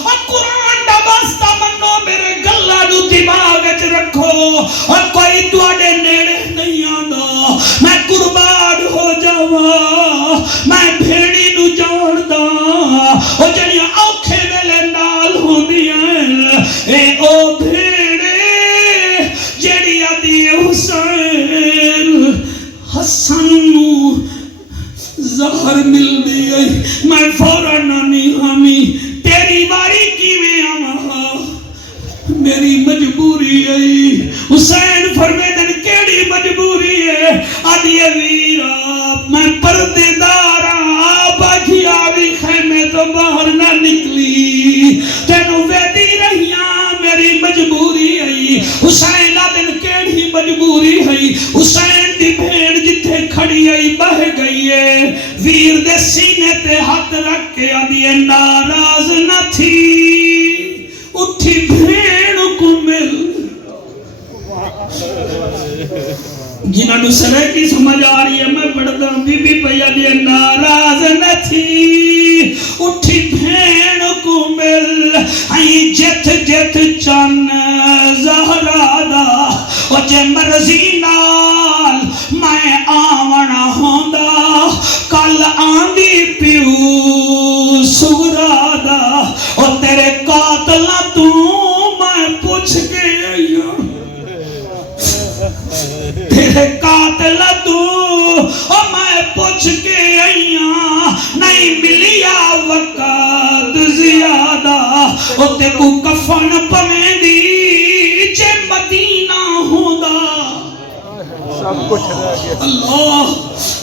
اور قرآن دا واسطہ منو میرے گلاں نو دماغ چ رکھو اور کوئی تواڈے نیڑے نہیں آندا میں قربان ہو جاواں میں بھیڑی نو جاندا او جڑیاں اوکھے ویلے نال ہوندیاں اے او بھیڑے جڑی آدھی حسین حسن نو زہر مل دی گئی میں فوراں نانی حامی تیری باری کیویں آواں میری مجبوری آئی حسین فرمیدن کیڑی مجبوری ہے آدھی ویرا میں پردے داراں باقی آوی خیمے تو باہر نہ نکلی تینو ویدی رہیاں میری مجبوری آئی حسین آدن کیڑی مجبوری آئی حسین دی بھیڑ جتھے کھڑی آئی بہ گئی ہے ویر دے سینے تے ہاتھ رکھ کے آدھی ناراض نہ تھی اٹھی بھیڑ کو مل جنہوں نے سرے کی سمجھ آ رہی ہے میں پڑھتا ہوں بی بی پیا دی ناراض نہ تھی اٹھی بھین کو مل آئی جت جت چن زہرا دا او جے مرضی نال میں آونا ہوندا کل آندی پیو سورا دا او تیرے قاتلہ تو میں پوچھ کے آئیا تیرے قاتل تو او میں پوچھ کے آئیاں نہیں ملیا وقت زیادہ او تے کو کفن پمیں دی جے مدینہ ہوندا سب کچھ رہ گیا اللہ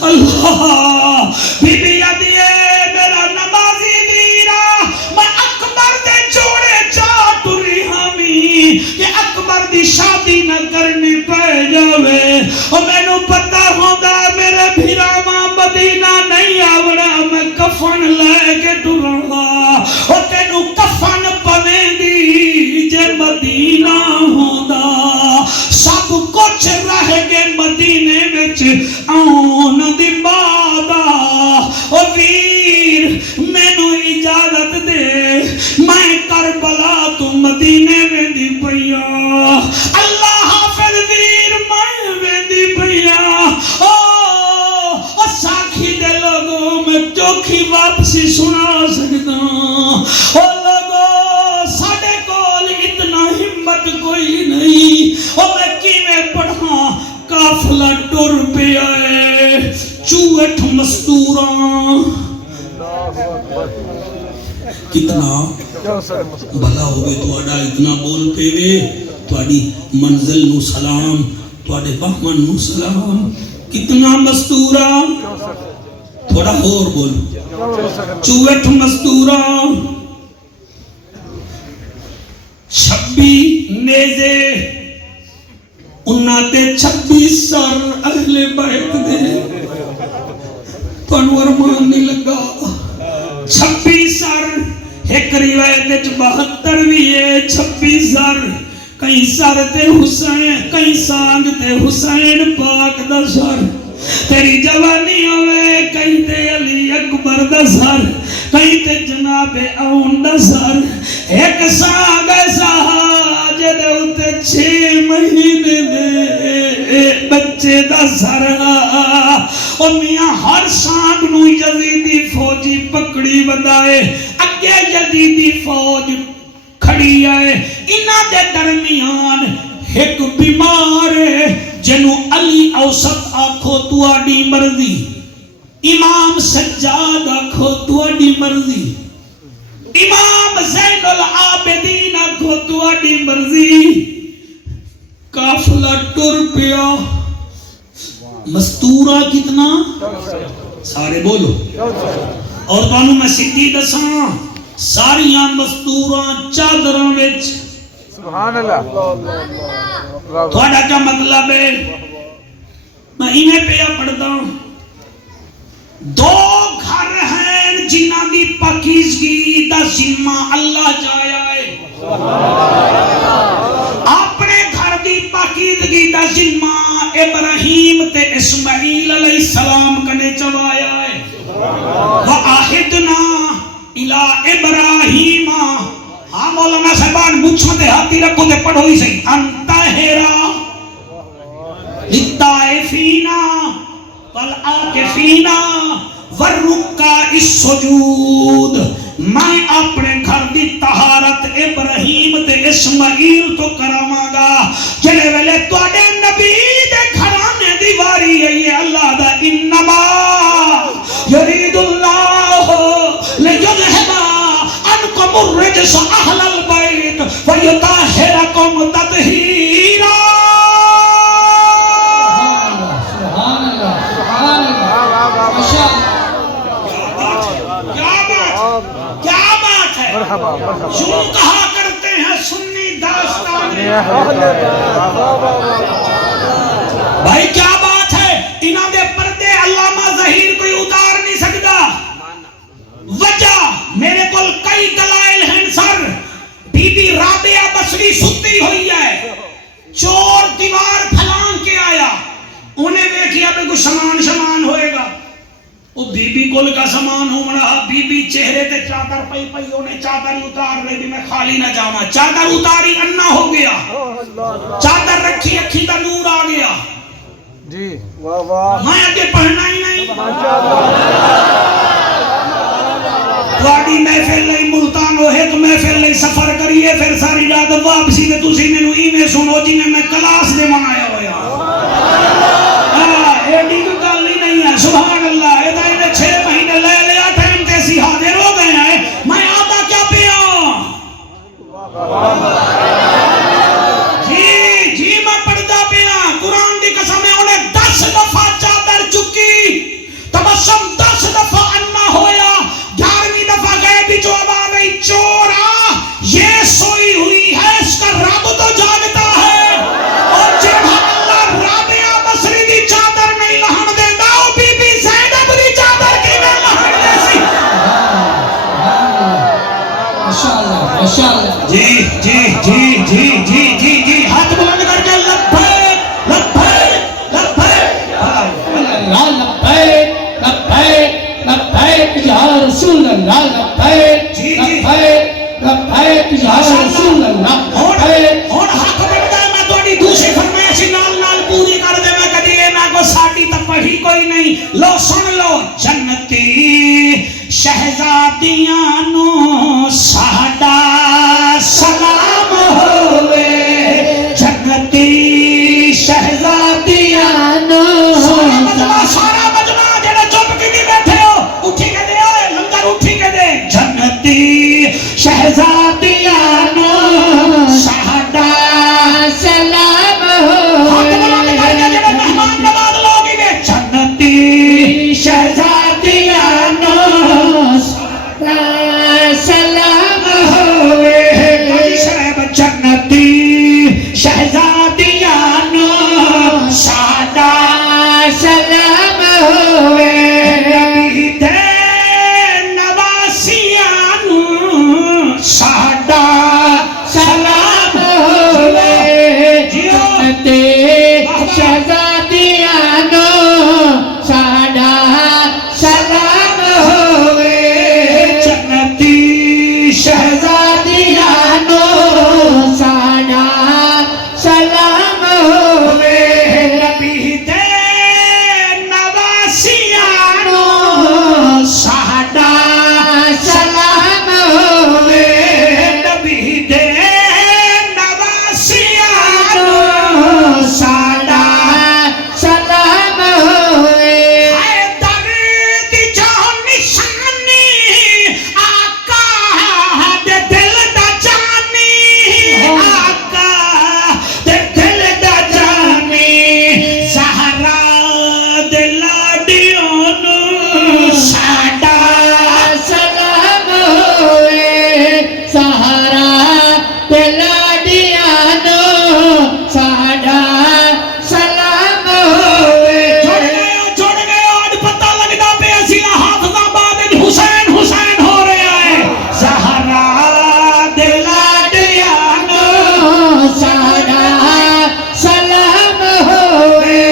اللہ بی بی ادیے میرا نمازی دیرا میں اکبر دے جوڑے چاٹوری ہمیں کہ اکبر دی شادی نہ کرنی پہ جاوے اور میں نو پتہ ہوندہ میرے بھیرا ماں مدینہ نہیں آوڑا میں کفن لے کے ڈرڑا اور تینو کفن پویں دی جے مدینہ ہوندہ سب کچھ رہ گے مدینے وچ آن دی بادا او ویر مینوں اجازت دے میں کربلا تو مدینے میں دی پیا اللہ حافظ ویر میں ویندی پیا او ساکھی دے لوگوں میں چوکھی واپسی سنا سکتا او لوگوں ساڑے کول اتنا ہمت کوئی نہیں او میں کی میں پڑھا کافلہ ٹر پہ آئے چوٹ مستوراں کتنا بھلا ہوئے تو اڈا اتنا بول پہ وے تو اڈی منزل نو سلام تو اڈے بہمن نو سلام کتنا مستورا تھوڑا اور بول چوٹ مستورا 26 نیزے انہاں تے 26 سر اہل بیت دے پنور مان نہیں لگا 26 سر ایک روایت 72 بھی ہے 26 سر کئی سر تے حسین کئی سانگ تے حسین پاک دا سر تیری جوانی ہوئے کئی تے علی اکبر دا سر کئی تے جناب اون دا سر ایک سانگ ایسا جدے ہوتے 6 مہینے دے بچے دا سر اور میاں ہر سانگ نو یزیدی فوجی پکڑی بدائے اگے یزیدی فوج کھڑی آئے انہاں دے درمیان ایک بیمار جنو علی اوسط آکھو تو آڈی مرضی امام سجاد آکھو تو آڈی مرضی امام زین العابدین آکھو تو آڈی مرضی کافلہ ٹر پیا مستورہ کتنا سارے بولو اور تانوں میں سیدھی دساں ساریاں مستوراں چادراں وچ سبحان اللہ تھوڑا کیا مطلب ہے میں انہیں پہ پڑھتا ہوں 2 گھر ہیں جنہ دی پاکیزگی دا ذمہ اللہ جایا ہے اپنے گھر دی پاکیزگی دا ذمہ ابراہیم تے اسماعیل علیہ السلام کنے چوایا ہے وَآحِدْنَا إِلَىٰ إِبْرَاهِيمَ ہاں مولانا صاحبان مجھوں دے ہاتھی رکھو دے پڑھو ہی سہی انتہیرا لِلطَّائِفِينَ وَالْعَاكِفِينَ وَالرُّكَّعِ السُّجُودِ میں اپنے گھر دی طہارت ابراہیم تے اسماعیل تو کراواں گا جڑے ویلے تواڈے نبی دے گھرانے دی واری ہے یہ اللہ دا انما یرید اللہ لیذہب عنکم الرجس اہل البیت ویطہرکم تطہیرا یوں کہا کرتے ہیں سنی داستان بھائی کیا بات ہے انہاں دے پردے علامہ ظہیر کوئی اتار نہیں سکتا وجہ میرے کول کئی دلائل ہیں سر بی بی رابعہ بصری ستی ہوئی ہے چور دیوار پھلان کے آیا کچھ سامان شمان ہوئے گا. وہ بی بی کول کا سامان ہو رہا, بی بی چہرے تے چادر پئی پئی, انہیں چادر اتار رہی بھی میں خالی نہ جاواں. چادر اتاری انا ہو گیا, چادر رکھی اکھی دا نور آ گیا. جی واہ واہ, میں آگے پڑھنا ہی نہیں. ماشاءاللہ. تھوڑی محفل نہیں ملتان ہو ایک محفل نہیں سفر کریے پھر ساری رات واپسی تے تسی مینوں ایویں سنو جی میں کلاس دے منایا ہویا. ایڈی کوئی گل ہی نہیں ہے. سبحان اللہ. یہ تو انہیں 6 مہینے لے لیا ٹائم تے اسی حاضر ہو گئے ہیں. میں آتا کیا پیا جی جی میں پڑھتا پیا. قرآن دی قسم ہے انہیں 10 دفعہ چادر چکی, تبسم 10 دفعہ انا ہویا, 11ویں دفعہ گئے بھی جو آواز آئی چور آ, یہ سوئی ہوئی ہے اس کا رب تو جاگتا ہے. اور جب اللہ رابعہ بصری دی چادر نہیں لہن دینا, وہ بی بی زینب دی چادر کی میں لہن دے سی. ماشاءاللہ ماشاءاللہ. جی جی جی جی جی جی جی ہاتھ بلند کر کے لبیک لبیک لبیک. اللہ لبیک لبیک لبیک یا رسول اللہ. لبیک لبیک لبیک یا رسول اللہ. لبیک. اور حق بنتا ہے میں تھوڑی دوسری فرمائش نال نال پوری کر دے. میں کدی یہ نہ کو ساڈی تے پڑھی کوئی نہیں. لو سن لو. جنتی شہزادیاں نو ساڈا سلام ہوے, جنتی شہزادیاں نو. سارا مجمع جڑے چپ کے بیٹھے ہو اٹھی کے دے, لنگر اٹھی کے دے. جنتی شہزادیاں نو ساڈا سلام ہاتھ بلند کر کے جڑے مہمان نواز لوگ ہی نے. جنتی شہزادیاں نو سلام ہوئے. جنتی شہزادیاں نو ساڈا سلام ہوئے. نبی دے نواسیاں نو ساڈا سلام ہوئے. جنتی شہزادیاں نو ساڈا سلام ہوئے. جنتی شہزادیاں نو ساڈا سلام ہوئے. نبی دے نواسیاں نو ساڈا سلام ہوئے. نبی دے نواسیاں نو ساڈا سلام ہوئے. حیدر دی جان نشانی, آقا دے دل دا جانی, آقا دے دل دا جانی, زہرا دے لاڈیوں نو ساڈا سلام ہوئے. سہارا تے لاڈیاں نو ساڈا سلام ہوئے. جڑ گئے آج پتہ لگدا پہ اسی حافظ آباد حسین حسین ہو رہا ہے. زہرا دے لاڈیاں نو ساڈا سلام ہوئے.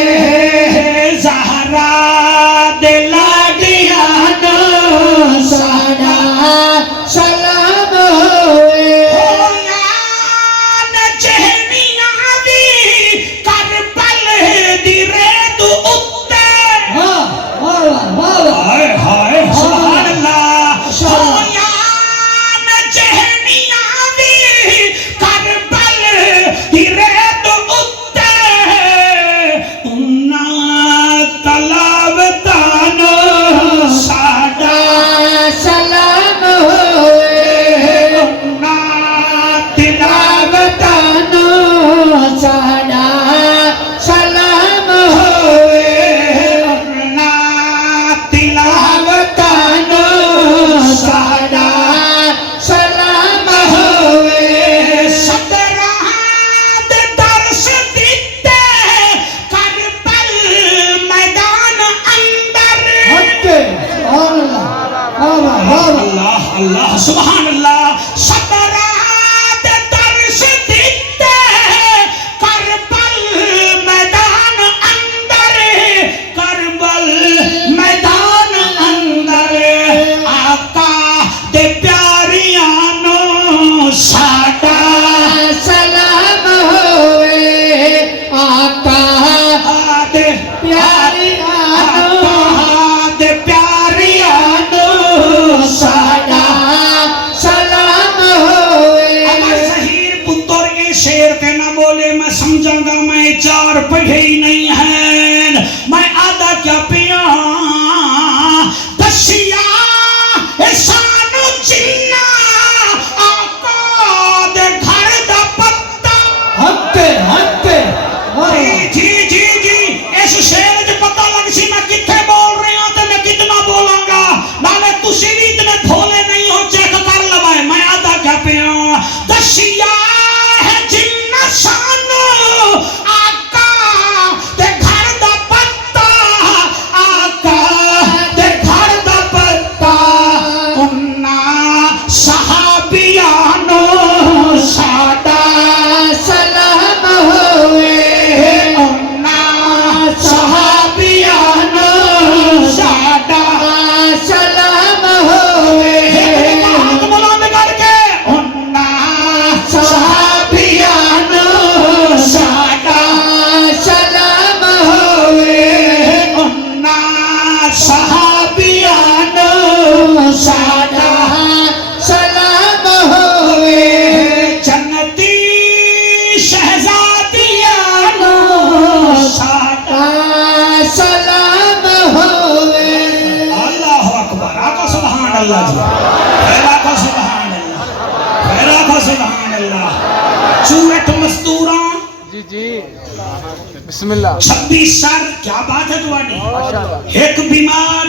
زہرا دے لاڈیاں نو ساڈا سلام ہوئے. چہنیاں دی کربل دی ریت اُتے. ہائے ہائے سبحان اللہ. چہنیاں دی کربل دی ریت اُتے, انہاں تلاوتاں نو ساڈا سلام ہوئے. انہاں تلاوتاں تانو ساڈا سلام ہوئے. تلاوتاں ساڈا سلام ہوئے. صدراں دے درس دتے کربل میدان اندر. اللہ اللہ سبحان اللہ. صدراں دے درس دتے کربل میدان اندر, کر اللہ جی خیرہ کو سبحان اللہ خیرہ کو سبحان اللہ چوٹ مستوراں جی جی بسم اللہ 26 سر کیا بات ہے ماشاء تمہاری اللہ ایک بیمار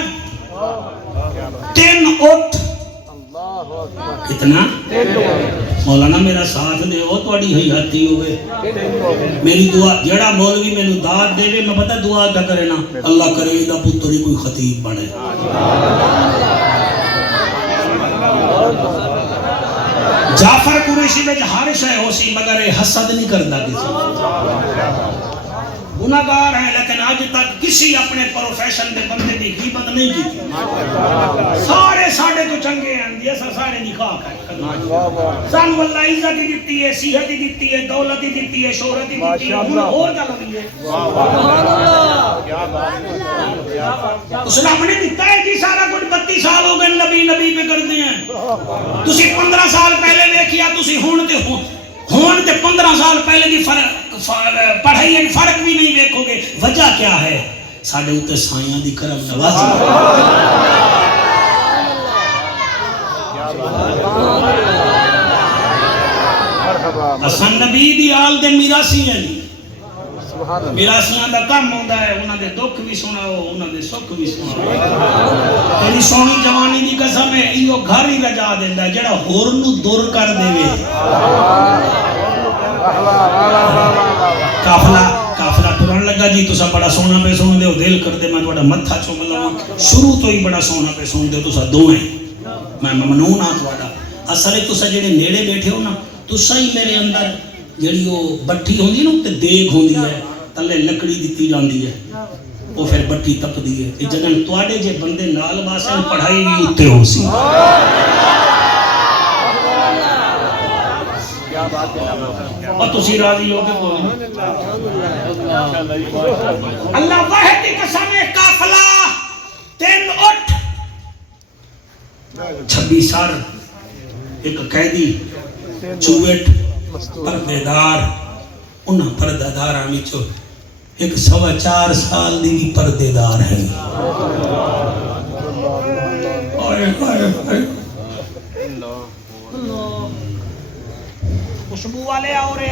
3 اٹھ اللہ اکبر کتنا مولانا میرا ساتھ دے وہ تھوڑی حیاتی ہوئے میری دعا جڑا مولوی میں نو داد دے میں پتہ دعا کیا کرے نا اللہ کرے دا پتری کوئی خطیب بنے جعفر قریشی میں ہر شے ہو سی مگر حسد نہیں کرتا کسی گناہگار ہیں لیکن آج تک کسی اپنے پروفیشن دے بندے دی غیبت نہیں کی سارے ساڑے تو چنگے ہیں جیسا سارے نکاح کریں سان واللہ عزت ہی دیتی ہے صحت ہی دیتی ہے دولت ہی دیتی ہے شہرت ہی دیتی ہے انہوں اور کیا لگی ہے اس نے اپنے دیتا ہے جی سارا کچھ 32 سال ہو گئے نبی نبی پہ کر دیں ہیں تسی 15 سال پہلے دیکھیا تسی ہون تے 15 سال پہلے دی پڑھائی یعنی فرق بھی نہیں دیکھو گے وجہ کیا ہے ساڑھے اتے سائیاں دی کرم نوازی اسان نبی دی آل دے میراسی ہیں میراسیاں دا کم ہوندہ ہے انہاں دے دکھ بھی سناؤ انہاں دے سکھ بھی سناؤ تیری سونی جوانی دی قسم ہے ایو گھر ہی رجا دیندہ ہے جڑا ہور نو دور کر دے وے کافلہ ٹرن لگا جی تسا بڑا سونا پہ سن دے ہو دل کر دے میں تھوڑا متھا چوم لواں شروع تو ہی بڑا سونا پہ سن دے تسا دو ہیں میں ممنون ہاں تھوڑا اصل تسا جڑے نیڑے بیٹھے ہو نا تسا ہی میرے اندر جڑی وہ بٹھی ہوندی نا تے دیگ ہوندی ہے تلے لکڑی دتی جاندی ہے وہ پھر بٹھی تپدی ہے یہ جگن تواڈے جے بندے نال واسے پڑھائی بھی اتے ہو سی اور تسی راضی ہو کے بولیں اللہ واحد کی قسم قافلہ 3 اٹھ 26 سر ایک قیدی چوٹ پردیدار انہاں پردیداراں وچوں ایک 4.25 سال دی بھی پردیدار ہے خوشبو والے آ رہے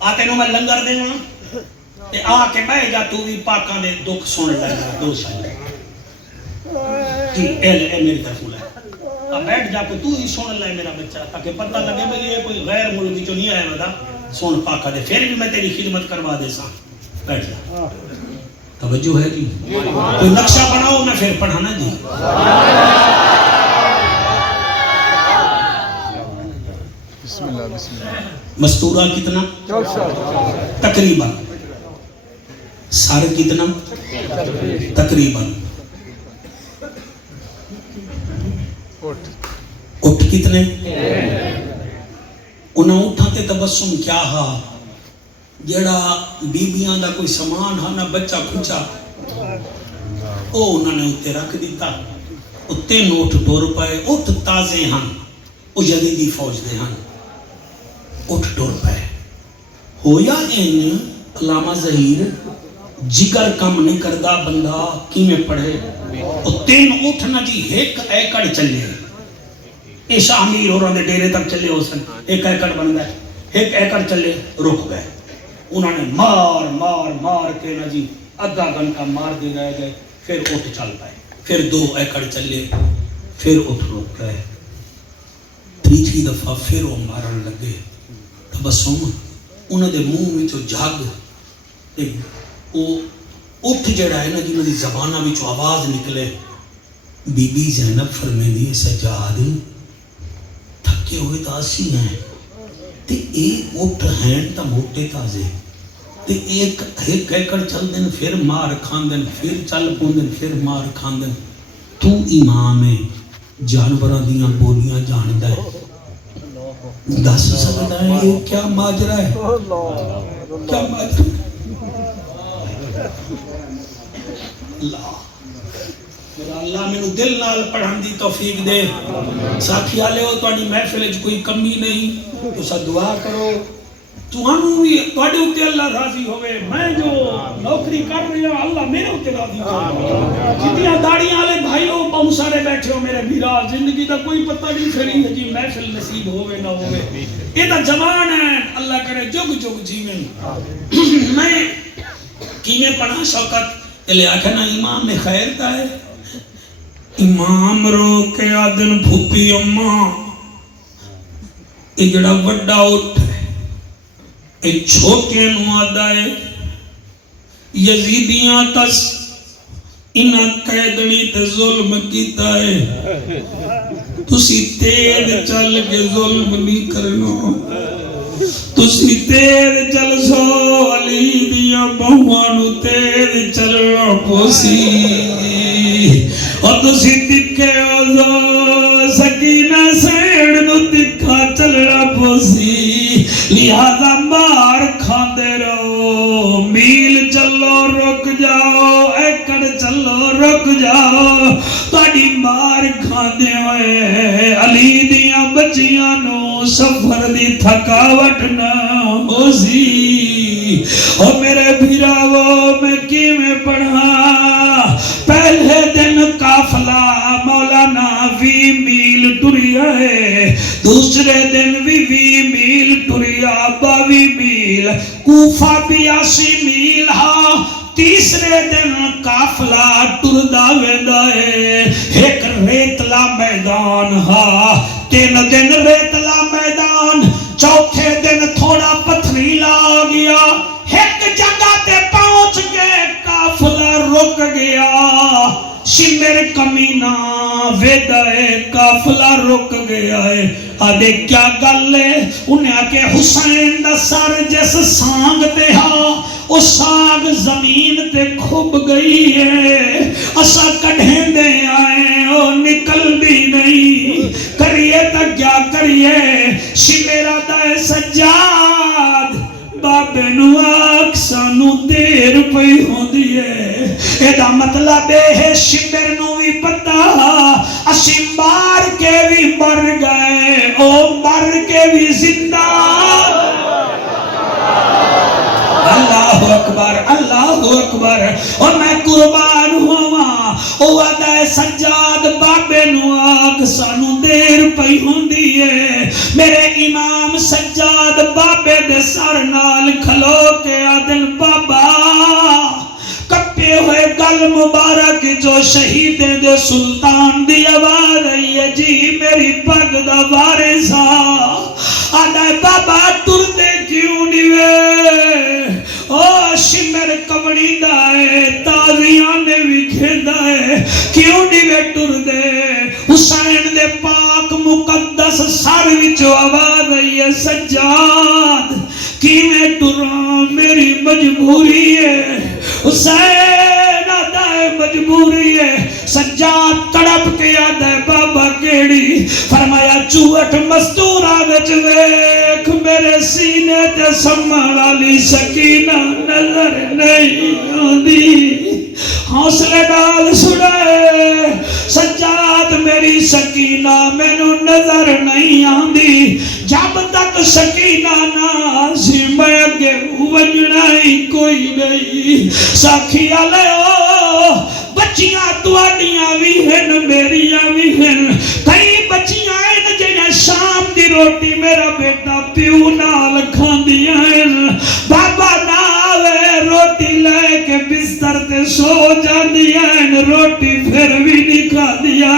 آتے نو میں لنگر دینا تے آ کے بہ جا تو بھی پاکاں دے دکھ سن لگا 2 سال جی اے میری طرف لے بیٹھ جا کے تو ہی سن لے میرا بچہ تاکہ پتہ لگے بھئی یہ کوئی غیر ملکی چو نہیں آیا ودا سن پاکا دے پھر بھی میں تیری خدمت کروا دے سا بیٹھ جا توجہ ہے جی کوئی نقشہ بناؤ میں پھر پڑھانا جی بسم اللہ بسم اللہ مستورہ کتنا تقریباً سر کتنا تقریباً اٹھ کتنے انہاں اٹھاں تے تبسم کیا ہا جڑا بیبیاں دا کوئی سامان ہا نہ بچہ کچھا او انہاں نے اتے رکھ دیتا اتے نوٹ ٹور پائے اٹھ تازے ہاں او جدیدی فوج دے ہاں اٹھ ٹور پائے ہویا ان علامہ ظہیر جگر کم نہیں کردہ بندہ کی میں پڑھے او 3 اٹھ نہ جی 1 ایکڑ چلے اے شاہ امیر اور اندھے ڈیرے تک چلے ہو سن 1 ایکڑ بن گئے 1 ایکڑ چلے رک گئے انہوں نے مار کے نہ جی آدھا گھنٹہ مار دے رہ گئے پھر اٹھ چل پائے پھر 2 ایکڑ چلے پھر اٹھ رک گئے تیسری دفعہ پھر وہ مارن لگے تبسم انہوں نے منہ میں چو جھاگ وہ اٹھ جڑا ہے نا جنہوں نے زبانہ میں چو آواز نکلے بی بی زینب فرمیدی سجاد تھکے ہوئے تاسی ہیں تے ایک اٹھ ہیں تا موٹے تازے تے ایک ایکڑ چل دن پھر مار کھان دن پھر چل پون دن پھر مار کھان دن تو امام ہے جانوران دیاں بولیاں جاندہ ہے دس سکتا ہے یہ کیا ماجرہ ہے کیا ماجرہ ہے اللہ میں دل نال پڑھن دی توفیق دے ساتھی آلے ہو تو آنی محفل کوئی کمی نہیں تو سا دعا کرو تانوں بھی تواڈے اوتے اللہ راضی ہوے میں جو نوکری کر رہا ہوں اللہ میرے اوتے راضی ہوے جتیاں داڑیاں والے بھائیو بہت سارے بیٹھے ہو میرے بھیرا زندگی دا کوئی پتہ نہیں پھری جی محفل نصیب ہوے نہ ہوے یہ تا جوان ہے اللہ کرے جگ جگ جیون میں کینے پڑھا شوکت لے آکھنا امام میں خیر کا ہے امام رو کے آدن بھوپی اماں اجڑا وڈا اٹھ ہے ایک چھوکے نو آدھا ہے یزیدیاں تس انہاں قیدنی تے ظلم کیتا ہے تسی تیز چل کے ظلم نہیں کرنا تسی تیز چل سو علی دیا بہوانو تیز چلنا پوسی اور تسی تکھے اوزو سکینہ سیڑ نو تکھا چلنا پوسی لہذا مار کھاندے رہو میل چلو رک جاؤ ایکڑ چلو رک جاؤ تاڑی مار کھاندے ہوئے علی دیاں بچیاں نو سفر دی تھکاوٹ نہ ہو سی اور میرے بھیراو میں کی میں پڑھا پہلے دن قافلہ مولانا 20 میل ٹریا ہے دوسرے دن بھی 20 میل ٹریا 22 میل کوفہ 82 میل ہاں تیسرے دن قافلہ ٹردا ویندا ہے ایک ریتلا میدان ہاں 3 دن ریتلا میدان چوتھے دن تھوڑا پتھریلا گیا ایک جگہ تے پہنچ کے قافلہ رک گیا شمر کمینہ ویدائے قافلہ رک گیا ہے آدھے کیا گل ہے انہیں آکے حسین دا سر جس سانگ تے ہاں وہ سانگ زمین تے کھب گئی ہے اسا کڑھیں دے آئے وہ نکل بھی نہیں کریے تا کیا کریے شمیرہ دائے سجاد بابے نو آکھ سانو دیر پئی ہوں دیئے ایدہ مطلب ہے شمر نو بھی پتا اسی مار کے بھی مر گئے او مر کے بھی زندہ اللہ اکبر اللہ اکبر اور میں قربان ہوا او وعدہ سجاد بابے نو آکھ سانو دیر پئی ہوں دیئے میرے امام سجاد بابے دے سر نال کھلو کے آدل بابا کپے ہوئے گل مبارک جو شہیدیں دے سلطان دی آواز ہے جی میری پگ دا وارثا آدھا بابا ٹردے کیوں نیوے او شمر کبڑی دائے تازیاں نے بھی کھیدائے کیوں نیوے ٹردے حسین دے پاک مقدس سر وچو آواز ہے سجاد کی میں ٹراں میری مجبوری ہے حسین آدھا ہے مجبوری ہے سجاد تڑپ کے آدھا ہے بابا کیڑی فرمایا چوٹ مستورہ وچ ویکھ میرے سینے تے سمر علی سکینہ نظر نہیں آندی حوصلے ڈال سڑے سجاد میری سکینہ میں نو نظر نہیں آندی جب تک سکینہ نہ سی میں اگے وجنا ہی کوئی نہیں ساکھی آلے ہو بچیاں تواڈیاں بھی ہیں میریاں بھی ہیں کئی بچیاں ہیں جنہیں شام دی روٹی میرا بیٹا پیو نال کھاندیاں ہیں بابا ناوے روٹی لے کے بستر تے سو جاندیاں ہیں روٹی پھر بھی نہیں کھاندیا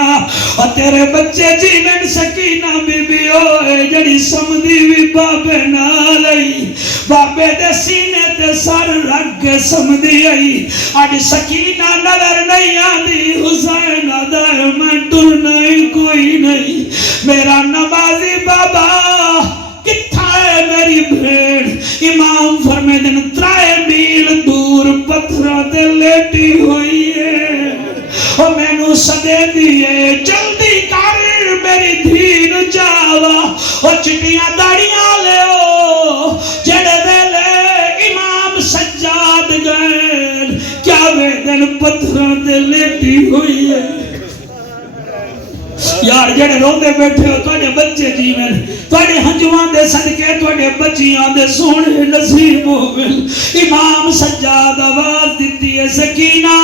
اور تیرے بچے جیون سکینہ بی بی ہوئے جڑی سمدھی بھی بابے نالی بابے دے سینے تے سر رکھ کے سمدھی آئی آج سکینہ نظر نہیں آدھی حسین آدھائے میں ٹرنا ہی کوئی نہیں میرا نمازی بابا کتھا ہے میری بھیڑ امام فرمے دن 3 میل دور پتھرہ تے لیٹی ہوئی ہے اور میں نو صدے دیئے جلدی کر میری دھین جاوا اور چٹیاں داڑیاں لے ہو جڑے ویلے امام سجاد گئے کیا ویدن پتھروں دے لیٹی ہوئی ہے یار جڑے روندے بیٹھے ہو تواڈے بچے جیون تواڈے ہنجواں دے صدقے تواڈے بچیاں دے سونے نصیب ہوون امام سجاد آواز دتی ہے سکینہ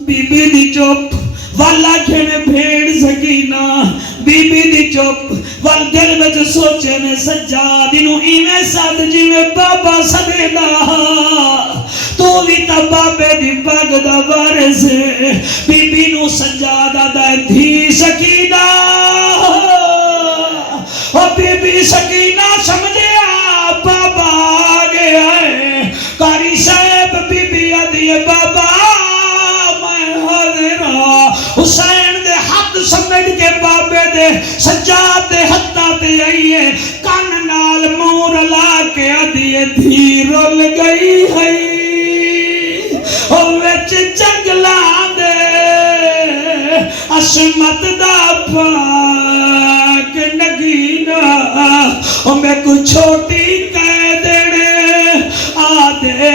بی بی دی چپ والا کھنے بھیڑ سکینہ بی بی دی چپ وال دل وچ سوچے میں سجاد انہوں ایویں ساتھ جیویں بابا سدے دا تو بھی تا بابے دی پگ دا وارث بی بی نو سجاد دا دھی سکینہ او بی بی سکینہ سمجھیا بابا آ گیا ہے قاری صاحب بی بی آدھی بابا حسین دے حد سمجھ کے بابے دے سجاد دے حدہ تے آئیے کان نال مور لا کے آدھیے دھی رول گئی ہے او وچ جنگلاں دے عصمت دا پاک نگینہ او میں کو چھوٹی کہہ دینے آدھے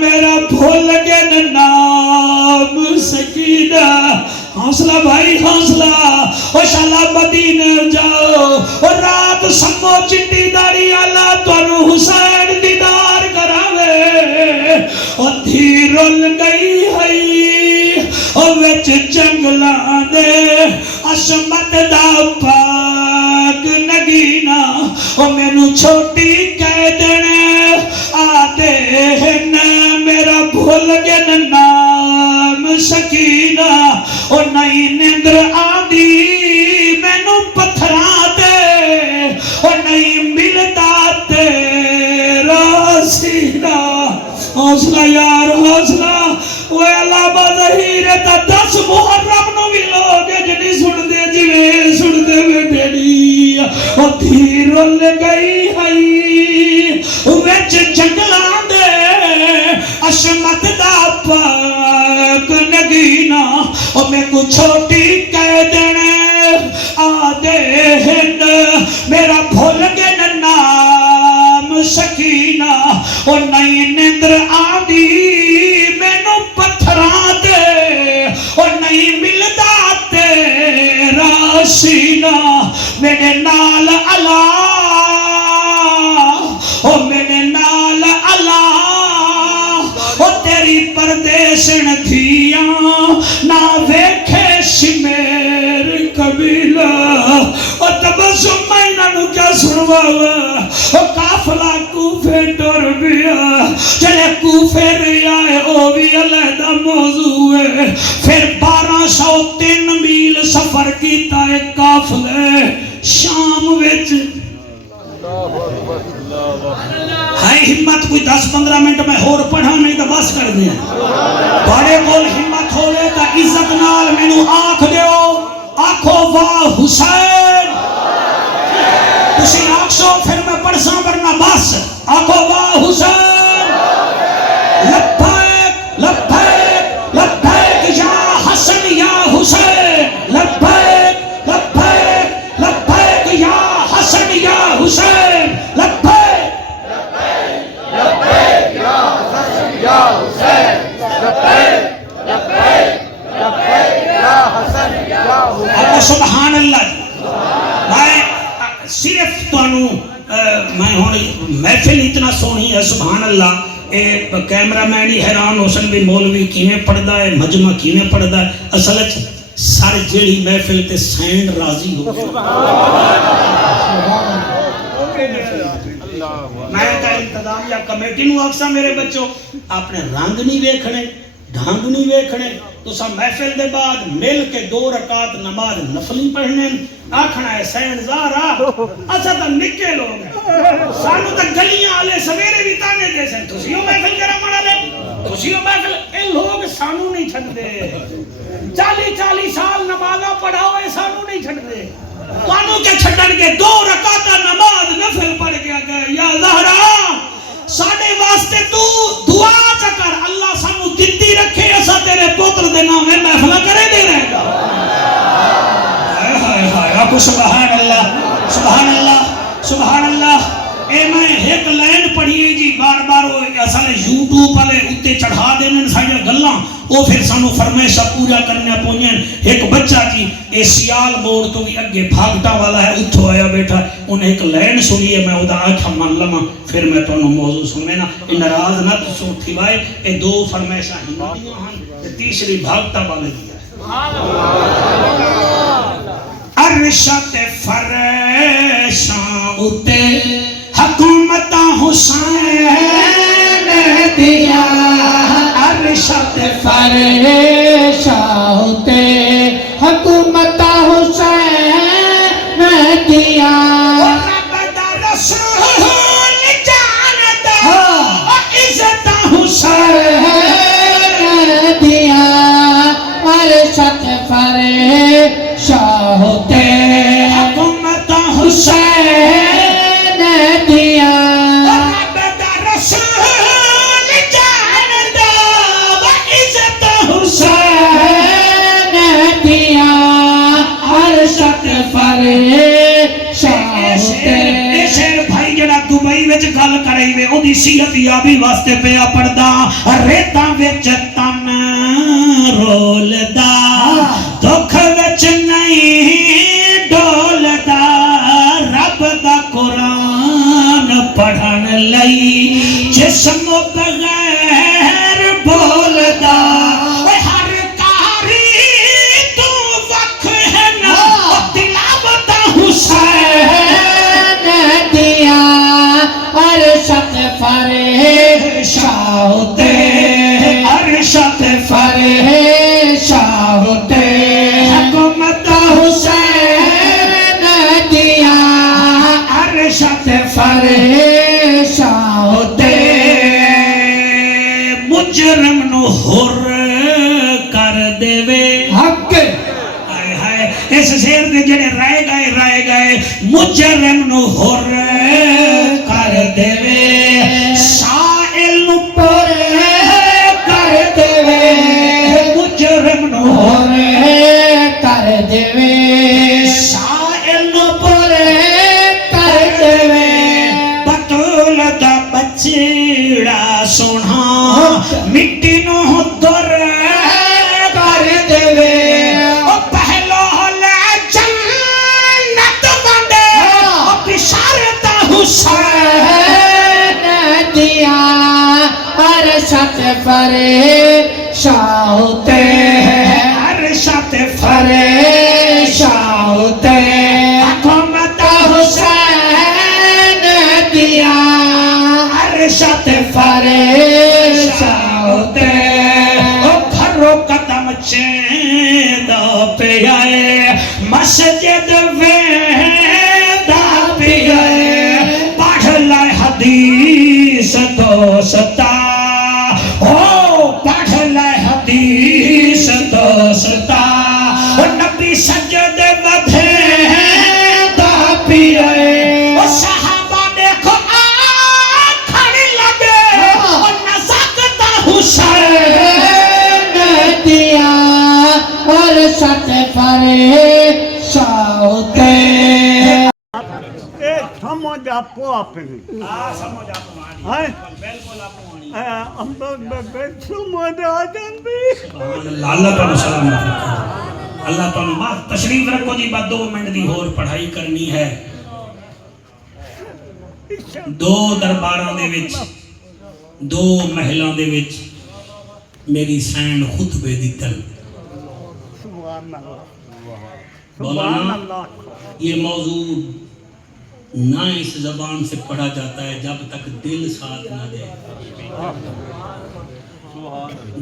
میرا بھول گن نام سکینہ حوصلہ بھائی حوصلہ او شالا مدینہ جاؤ او رات سمو چٹی داری اللہ تونو حسین دیدار کراوے او دھی رول گئی ہے او وچ جنگلاں دے عصمت دا پاک نگینہ او مینوں چھوٹی کہہ دینے آدھے میرا بھول گن نام سکینہ او نئی نیندر آدھی مینوں پتھراں تے او نئی ملدا تیرا سینہ حوصلہ یار حوصلہ وہ علامہ ظہیر تا 10 محرم نو بھی لوگ جنی سن دے جویں سن دے بیٹھے نی او دھی رول گئی ہے وچ جنگلاں دے عصمت دا پاک نگینہ او میں کو چھوٹی کہہ دینے آدھے ہند میرا بھول گن نام سکینہ او نئی نیندر آدھی مینوں پتھراں دے او نئی ملدا تیرا سینہ میرے نال اللہ او میرے نال اللہ او تیری پردیسن دھیاں نہ ویکھے شمیر قبیلہ او تبسم مینہ نو کیا سنواوا او قافلہ کوفے ٹر بیا چلے کوفے ریائے او بھی علیحدہ موضوع ہے پھر 1203 میل سفر کیتا ہے قافلے شام وچ ہائی ہمت کوئی 10-15 منٹ میں اور پڑھا نہیں تو بس کر دیا بڑے کول ہمت ہوئے تا عزت نال مینوں آنکھ دیو آنکھو واہ حسین تسی آنکھ سو پھر میں پڑھ ساں ورنہ بس آنکھو واہ حسین لبیک لبیک لبیک یا حسن یا حسین لبیک لبیک لبیک یا حسن یا حسین لبیک لبیک یا حسن یا حسین لبیک لبیک لبیک یا حسن یا حسین سبحان اللہ میں صرف تانوں میں ہوں محفل اتنا سونی ہے سبحان اللہ اے کیمرہ مین ہی حیران ہو سن بھی مولوی کیویں پڑھدا ہے مجمع کیویں پڑھدا ہے اصل وچ سر جیڑی محفل تے سینڈ راضی ہو میں تا انتظامیہ کمیٹی نو آکسا میرے بچوں اپنے رنگ نہیں ویکھنے ڈھنگ نہیں ویکھنے تو سا محفل دے بعد مل کے 2 رکعت نماز نفلی پڑھنے آکھنا ہے سین زارا اچھا تا نکے لوگ ہیں سانو تا گلیاں آلے سویرے بھی تانے دے سن تسیوں محفل کرا مڑا لے تسیوں محفل اے لوگ سانو نہیں چھڑ دے 40 سال نمازہ پڑھاوے سانو نہیں چھڑ دے تانو کے چھڑن کے 2 رکعت نماز نفل پڑھ گیا گئے یا زہرا ساڑے واسطے تو دعا چکر اللہ سانو دندی رکھے ایسا تیرے پوتر دے نام ہے محفلہ کرے دے رہے گا آپ کو سبحان اللہ سبحان اللہ سبحان اللہ اے میں ایک لائن پڑھ پڑھیے جی بار بار وہ اصل یوٹیوب والے اتنے چڑھا دینے سارے گلاں وہ پھر سانو فرمائشاں پورا کرنا پوئیں. ایک بچہ جی اے سیال موڑ تو بھی اگے بھاگتا والا ہے اتھو آیا بیٹھا انہیں ایک لین سنی ہے میں ادا آنکھا من لما پھر میں تو انہوں موضوع سنوے نا ناراض نہ تو تھی بھائی اے دو فرمائشاں ہندیاں ہیں تیسری بھاگتا والے دیا ہے. عرشت فرشاں اتے حکومت حسین دیا عرشت فرشاں اتے حکومت حسین دیا رب دا رسول جانتا عزت حسین دیا عرشت فرشاں اتے حکومت حسین دیا رب دا رسول جانتا عزت حسین دیا عرشت فرشاں اتے شیر بھائی جڑا دبئی وچ گل کرائی وے او دی صحت یابی واسطے پیا پڑدا ریتاں وچ تن رولدا دکھ وچ نہیں ڈولدا رب دا قرآن پڑھن لئی جسم بغیر بولدا ہر کاری تو وقت ہے نا تلاوت حسین دیا عرشت فرشاں اتے عرشت فرشاں اتے حکومت حسین دیا عرشت فرشاں اتے مجرم نو حر کر دے وے حق ہائے ہائے اس شیر دے جڑے رائے گئے مجرم نو حر کر دے وے سائل نو پر کر دے وے مجرم نو حر کر دیوے سائل نو پر کر دیوے بطول دا بچڑا سونا مٹی نو در کر دیوے او پہلو لے جنت بندے او بشارت حسین دیا عرشت فرشاں اتے عرشت فرشاں اتے حکومت حسین دیا عرشت فرشاں اتے او گھرو قدم چیندا پہ آئے مسجد ویندا پہ آئے پڑھ لائے حدیث دوستا او پڑھ لائے حدیث دوستا او نبی سجد ودھے دا پہ آئے او صحابہ دیکھو آکھڑ لگے او نزاکتا حسین دیا عرشت فرشاں اتے سمجھ آپ اپنی سمجھ آپ مانی ہیں بالکل آپ مانی ہم سمجھ آ جاندی اللہ تعالیٰ سلام اللہ تعالیٰ ماں تشریف رکھو جی بعد 2 منٹ دی اور پڑھائی کرنی ہے. دو درباراں دے وچ 2 محلاں دے وچ میری سین خطبے دتن سبحان اللہ مولانا یہ موضوع نہ اس زبان سے پڑھا جاتا ہے جب تک دل ساتھ نہ دے.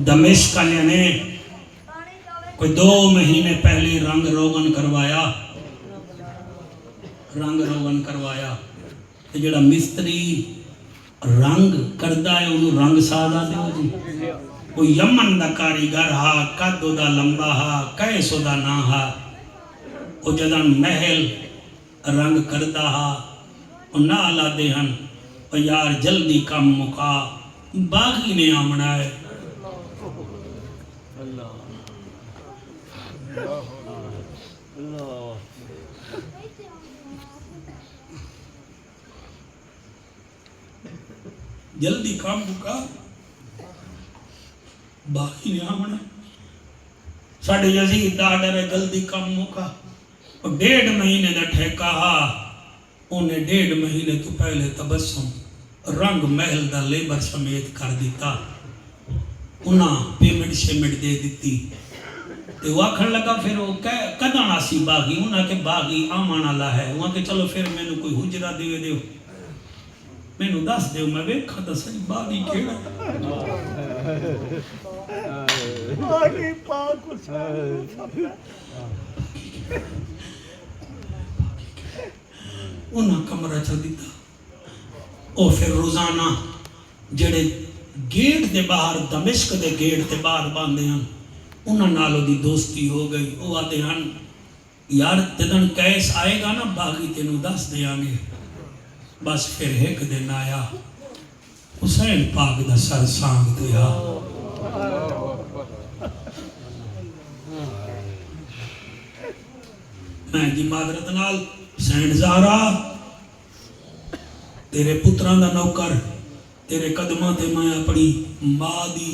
دمشق والے نے کوئی 2 مہینے پہلے رنگ روغن کروایا تے جڑا مستری رنگ کردا ہے انہوں رنگ سازا دیو جی. وہ یمن دا کاریگر ہا قد دا لمبا ہا کیسو دا نا ہا وہ جدن محل رنگ کردا ہا وہ نہ آلا دے ہن وہ یار جلدی کم مکا باغی نے آمنا ہے. جلدی کام مکا باقی نہیں آمنا ساڑھے یزید دا آڈر ہے جلدی کام مکا 1.5 مہینے دا ٹھیکا انہیں 1.5 مہینے تو پہلے تبسم رنگ محل دا لیبر سمیت کر دیتا انہاں پیمنٹ شیمنٹ دے دیتی تے وہ آکھن لگا پھر وہ کدھاں آسی باغی انہاں کے باغی آمان اللہ ہے وہاں کہ چلو پھر میں نے کوئی حجرہ دیوے دیو میں نے دس دیو میں ویکھا دا سہی باغی کیڑا باقی پاک انہاں کمرہ چل دیتا او پھر روزانہ جڑے گیٹ دے باہر دمشق دے گیٹ دے باہر باندھے ہیں انہاں نالو دی دوستی ہو گئی وہ آتے ہیں یار تدن کیس آئے گا نا باغی تینوں دس دیاں گے بس پھر ایک دن آیا حسین پاک دا سر سانگ دیا میں جی معذرت نال حسین زہرا تیرے پتران دا نوکر تیرے قدمہ تے میں اپنی ماں دی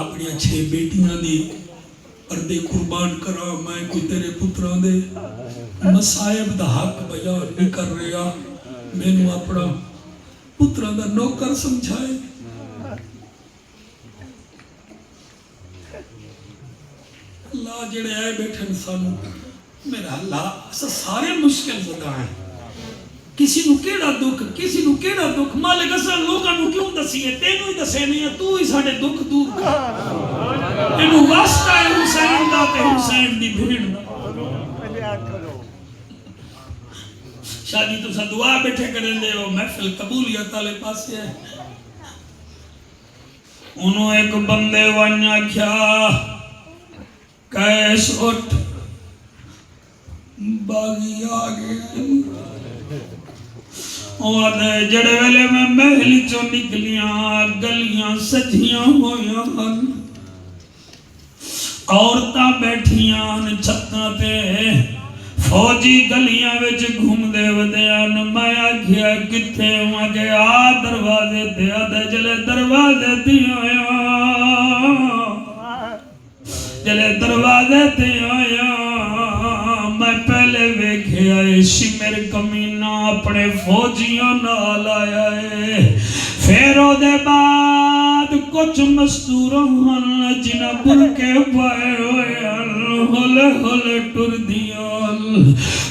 اپنی 6 بیٹیاں دی پردے قربان کرا میں کوئی تیرے پتران دے مسائب دا حق بیان نہیں کر رہا میں نے اپنا پتران دا نوکر سمجھائے اللہ جڑے آئے بیٹھے انسانوں میرا اللہ سارے مشکل زدہ ہیں کسی نو کیڑا دکھ مالک اساں لوکاں نو کیوں دسیے تینوں ہی دسے نہیں تو ہی ساڈے دکھ دور کر اینو واسطہ ہے حسین دا تے حسین دی بھیڑ دا شادی تو سا دعا بیٹھے کریں دے ہو محفل قبولیت والے پاسے ہے انہوں ایک بندے وانیا کیا کیس اٹھ باغی آگے اور جڑے ویلے میں محل چو نکلیاں گلیاں سجیاں ہویاں ہن عورتاں بیٹھیاں چھتاں تے فوجی گلیاں وچ گھوم دے ودیاں میں آکھیا کتھے ہوں کہ آ دروازے تے آدھے جلے دروازے تے آیا جلے دروازے تے آیا میں پہلے ویکھیا شمر کمینہ اپنے فوجیاں نال آیا ہے پھر او دے بعد کچھ مستوراں ہن جنہاں برکے پائے ہوئے ہل ہل ٹر دیاں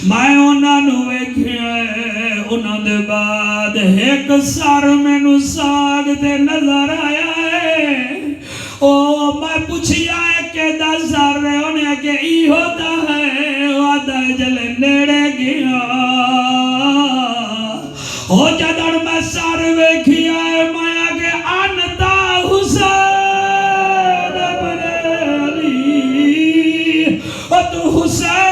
میں انہاں نو ویکھیا ہے انہاں دے بعد ایک سر مینوں ساگ تے نظر آیا ہے او میں پوچھیا ہے کہ دا سر ہے انہیں کہ ای ہوتا ہے وعدہ جلے نیڑے گیا ہو جدڑ میں سر ویکھیا ہے مایا کہ انتا حسین ابن علی او تو حسین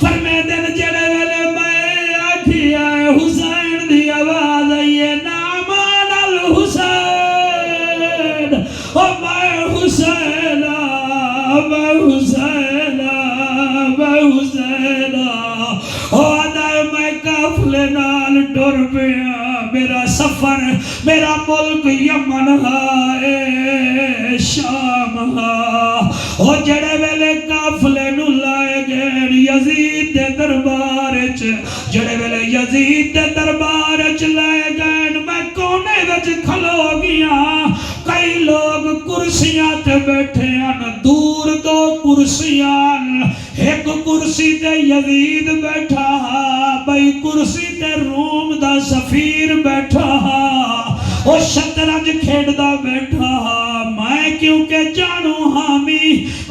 فرمے دن جڑے ویلے میں آکھیا ہے حسین دی آواز آئیے نامان الحسین او میں حسین میں حسین میں حسین میں قافلے نال ٹر پیا میرا سفر میرا ملک یمن ہے شام ہو جڑے ویلے قافلے نو لائے گئے یزید دے دربار جڑے ویلے یزید دے دربار لائے گئے میں کونے وچ کھلو گیا کئی لوگ کرسیاں تے بیٹھے ہیں دور دو کرسیاں ایک کرسی تے یزید بیٹھا بھئی کرسی تے روم دا سفیر بیٹھا او شطرنج کھیڑ دا بیٹھا میں کیونکہ جانو حامی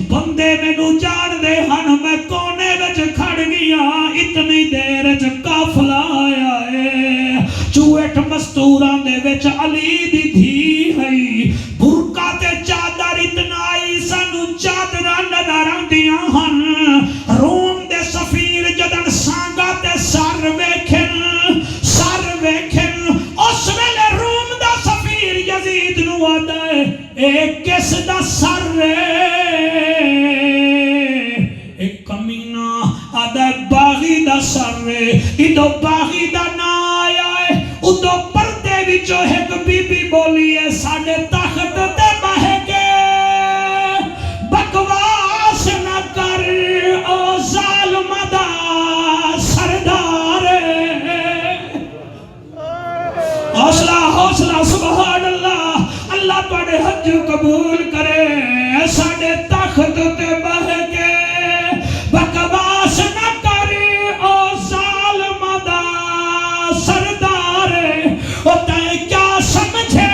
بندے میں نو جان دے ہن میں کونے وچ کھڑ گیا اتنی دیر وچ قافلہ آیا ہے چوٹ مستوران دے وچ علی دی دھی ہے برکا تے چادر اتنا آئی سانو چادران نظر آندیاں ہن روم دے سفیر جدن سانگا تے سر ویکھن اس ویلے روم دا سفیر یزید نو آدھا ہے ایک کس دا سر ایک کمینہ آدھا ہے باغی دا سر ادھو باغی دا نام توجہ قبول کرے ساڈے تخت تے بہ کے بکواس نہ کرے او ظالم دا سردار او تے کیا سمجھے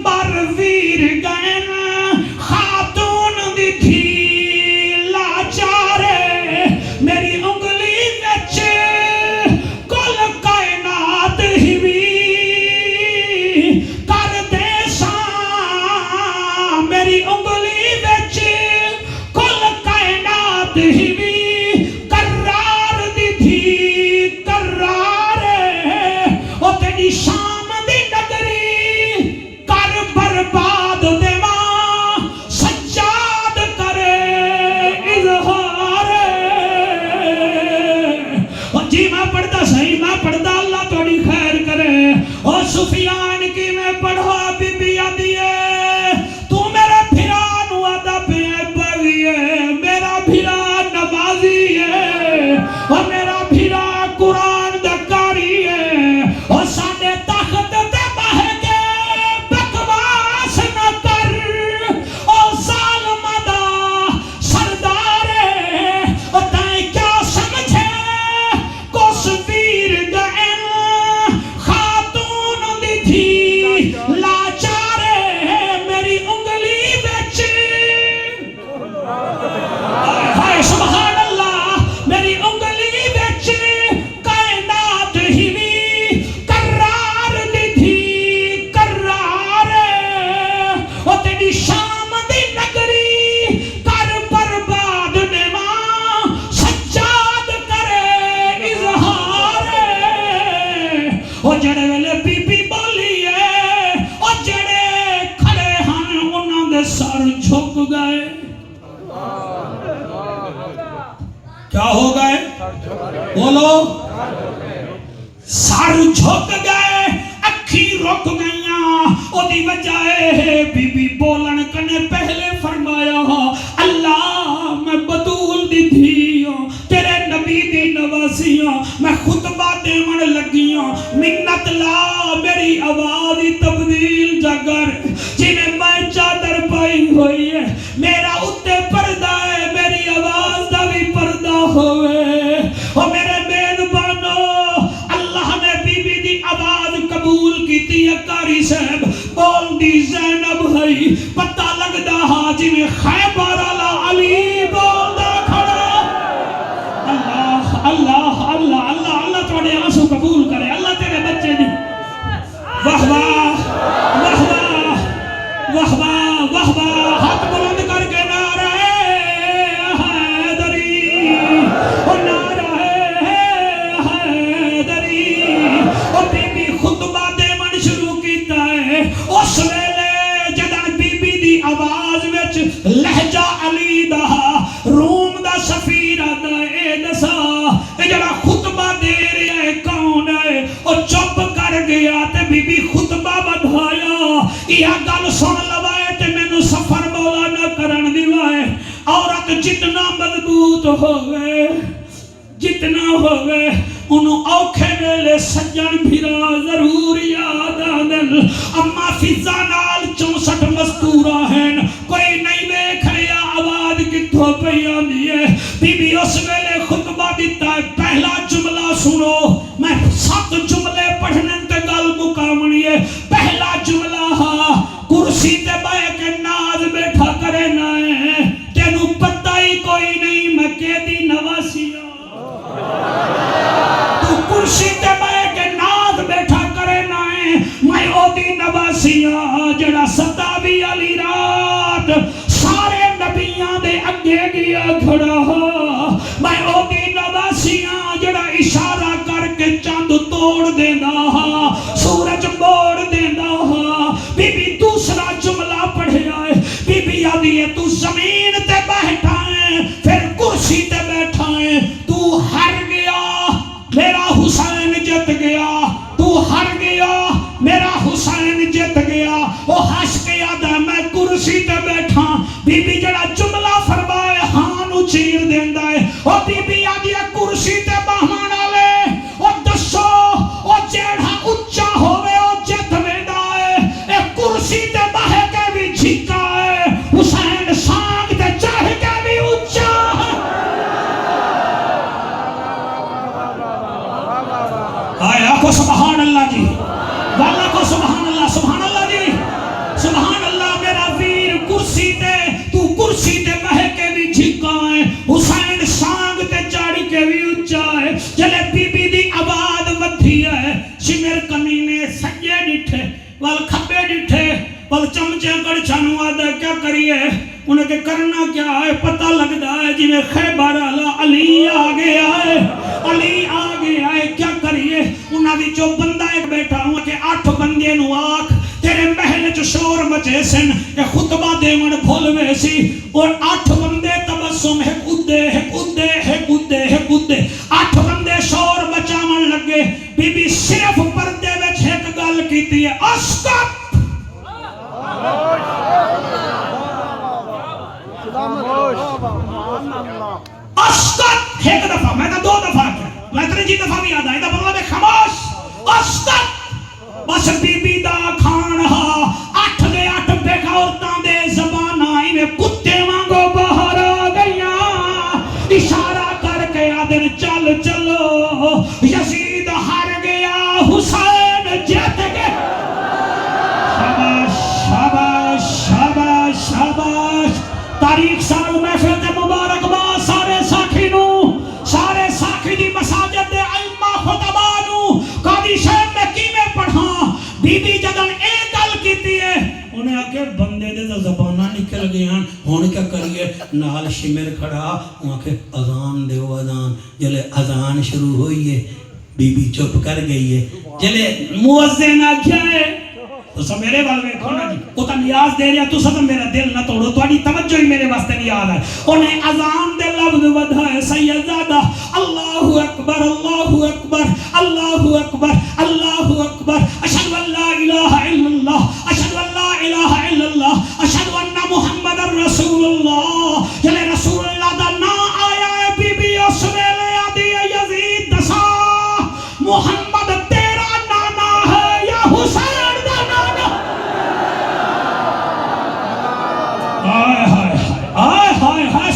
مر ویر گئے خاتون دی تھی لاچار میری انگلی وچ کل کائنات ہی بھی کر دے ساں میری انگلی وچ کل کائنات ہی بھی قرار دی تھی قرار او تیری شام دی نگری کر برباد دیواں سجاد کرے اظہار او جی میں پڑھتا صحیح میں پڑھتا اللہ تھوڑی خیر کرے او سفیان کی میں پڑھو بی بی آدھی ہے تو میرے بھرا نو آدھا پہ بغی ہے میرا بھرا نمازی ہے اور میرا بھرا قرآن دکاری ہے اور ساڈے تخت تے بہ کے بکواس نہ کر او ظالم دا سردار او تائیں کیا سمجھے کس ویر گئے خاتون دی تھی لاچار میری انگلی وچ ہائے سبحان اللہ میری انگلی وچ کائنات ہی بھی قرار دی تھی قرار او تیری شام دی نگری کر برباد نواں سجاد کرے اظہار او جڑے ویلے بی بی بولی ہے او جڑے کھڑے ہن انہاں دے سر جھک گئے کیا ہو گئے بولو سر جھک گئے اکھی رک گئیاں او دی وجہ ہے بی بی بولن کنے پہلے فرمایا اللہ میں بطول دی دھیاں تیرے نبی دی نواسیاں میں خطبہ دیون لگیاں منت لا میری آواز تبدیل جگر جنہیں میں چادر پائی ہوئی ہے میرا اتے پردہ ہے میری آواز دا بھی پردہ ہوئے اور میرے میزبانو اللہ نے بی بی دی آواز قبول کی تھی کاری صاحب بول دی زینب ہے پتہ لگدا ہا جنہیں خیبر علی علی بول دا کھڑا اللہ اللہ اللہ اللہ اللہ تھوڑے آنسو قبول کرے اللہ تیرے بچے دی واہ واہ واہ واہ واہ واہ واہ واہ ہاتھ بلند کر کے نعرہ حیدری او نعرہ حیدری او بی بی خطبہ دیون شروع کیتا ہے اس ویلے جدہ بی بی دی آواز وچ لہجہ علی دا روم دا سفیر آدھا اے دسا اے جڑا خطبہ دے رہا ہے کون ہے او چپ کر گیا تے بی بی خطبہ بدھایا یہ گل سن لوائے تے مینوں سفر مولا نہ کرن دیوائے عورت جتنا مضبوط ہوئے جتنا ہوئے انہوں اوکھے ویلے سجن بھرا ضرور یاد آدن اما فضا نال 64 مستورہ ہیں کوئی نہیں دیکھ رہا آواز کتھوں پہ آندی ہے بی بی اس ویلے خطبہ دیتا ہے پہلا جملہ سنو میں 7 جملے پڑھنے تے گل مقامنی ہے پہلا جملہ ہاں کرسی تے بے کے ناز بیٹھا کرے نائے تینوں پتہ ہی کوئی نہیں میں قیدی نواسیاں تو کرسی تے بے کے ناز بیٹھا کرے نائے میں او دی نواسیاں جڑا 27 علی رات سارے نبیاں دے اگے گیا کھڑا ہو میں او دی نواسیاں جڑا اشارہ کر کے چاند توڑ دینا ہا سورج موڑ دینا ہا بی بی دوسرا جملہ پڑھے آئے بی بی آدھی ہے تو زمین تے بیٹھا ہے پھر کرسی تے بیٹھا ہے تو ہر گیا میرا حسین جت گیا تو ہر گیا میرا حسین جت گیا وہ ہنس کے آدھا میں کرسی تے بیٹھا بی بی جڑا جملہ فرمائے ہاں نو چیر دیندہ ہے وہ بی بی آدھی ہے کرسی تے بہمان آلے وہ دسو وہ جیڑا اچھا ہوئے وہ جت ویندہ ہے اے کرسی تے بہے کے پل چمچے کڑچھانو آدھا کیا کریے انہیں کہ کرنا کیا ہے پتہ لگتا ہے جی میں خیبر علی آگے آئے علی آگے آئے کیا کریے انہاں بھی جو بندہ ایک بیٹھا ہوں کہ 8 بندے نو آکھ تیرے محل چ شور مچے سن اے خطبہ دیون بھول وے سی اور 8 بندے تبسم ہے کودے ہے کودے ہے کودے ہے کودے 8 بندے شور مچاون لگے بی بی صرف پردے وچ ایک گل کیتی ہے اسکت اسکت ایک دفعہ میں تو 2 دفعہ کیا میں 3 دفعہ بھی یاد آئی دا مطلب ہے خاموش اسکت بس بی بی دا کھان ہا 8 دے 8 بے عورتاں دے زبان آئی میں کتے وانگو باہر آ گئیاں اشارہ کر کے آدن چل چلو یزید ہار گیا حسین جیت گیا شاباش شاباش شاباش شاباش تاریخ سال محفل تے مبارک با سارے ساکھی نو سارے ساکھی دی مساجد دے ائمہ خطبہ نو قاضی صاحب میں کیویں پڑھاں بی بی جدن اے گل کیتی ہے انہیں آکے بندے دے زبانہ نکل گئے ہیں ہون کیا کریے نال شمر کھڑا وہاں کے اذان دیو اذان جلے اذان شروع ہوئی ہے بی بی چپ کر گئی ہے جلے مؤذن آکھیا ہے تو سب میرے والے میں کھونا جی وہ تا نیاز دے رہا تو سب میرا دل نہ توڑو تو آنی توجہ ہی میرے واسطے نیاز ہے انہیں اذان دے لفظ ودھا ہے سیدزادہ اللہ اکبر اللہ اکبر اللہ اکبر اللہ اکبر اشہد ان لا الہ الا اللہ اشہد ان لا الہ الا اللہ اشہد ان محمد رسول اللہ جلے رسول اللہ دا نا آیا ہے بی بی اس ویلے آدھی ہے یزید دسا محمد تیرا نانا ہے یا حسین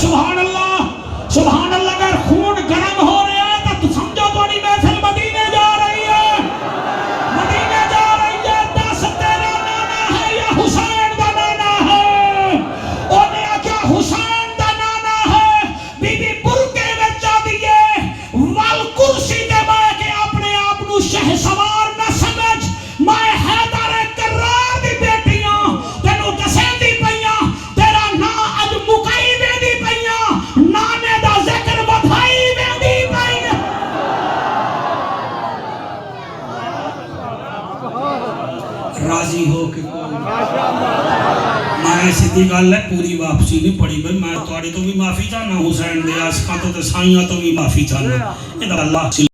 سبحان اللہ اگر خون گرم ہو رہا ہے تو سمجھو تو نہیں محفل مدینے جا رہی ہے مدینے جا رہی ہے دس تیرا نانا ہے یا حسین دا نانا ہے انہیں آکیا حسین دا نانا ہے بی بی برکے میں جا دیئے وال کرسی دے بائے کہ اپنے آپ نو شہ سوار نہ سمجھ میں حیدر کرار دی بیٹیاں تینو دسے دی پئیاں تیرا نا اج مکائی وے دی پئیاں نانے دا ذکر بدھائی وے دی پئیاں راضی ہو کہ میں سیدھی گل ہے پوری واپسی نہیں پڑی بھائی میں تواڈے تو بھی معافی چاہنا حسین دے عاشقاں تو تے سائیاں تو بھی معافی چاہنا اے اللہ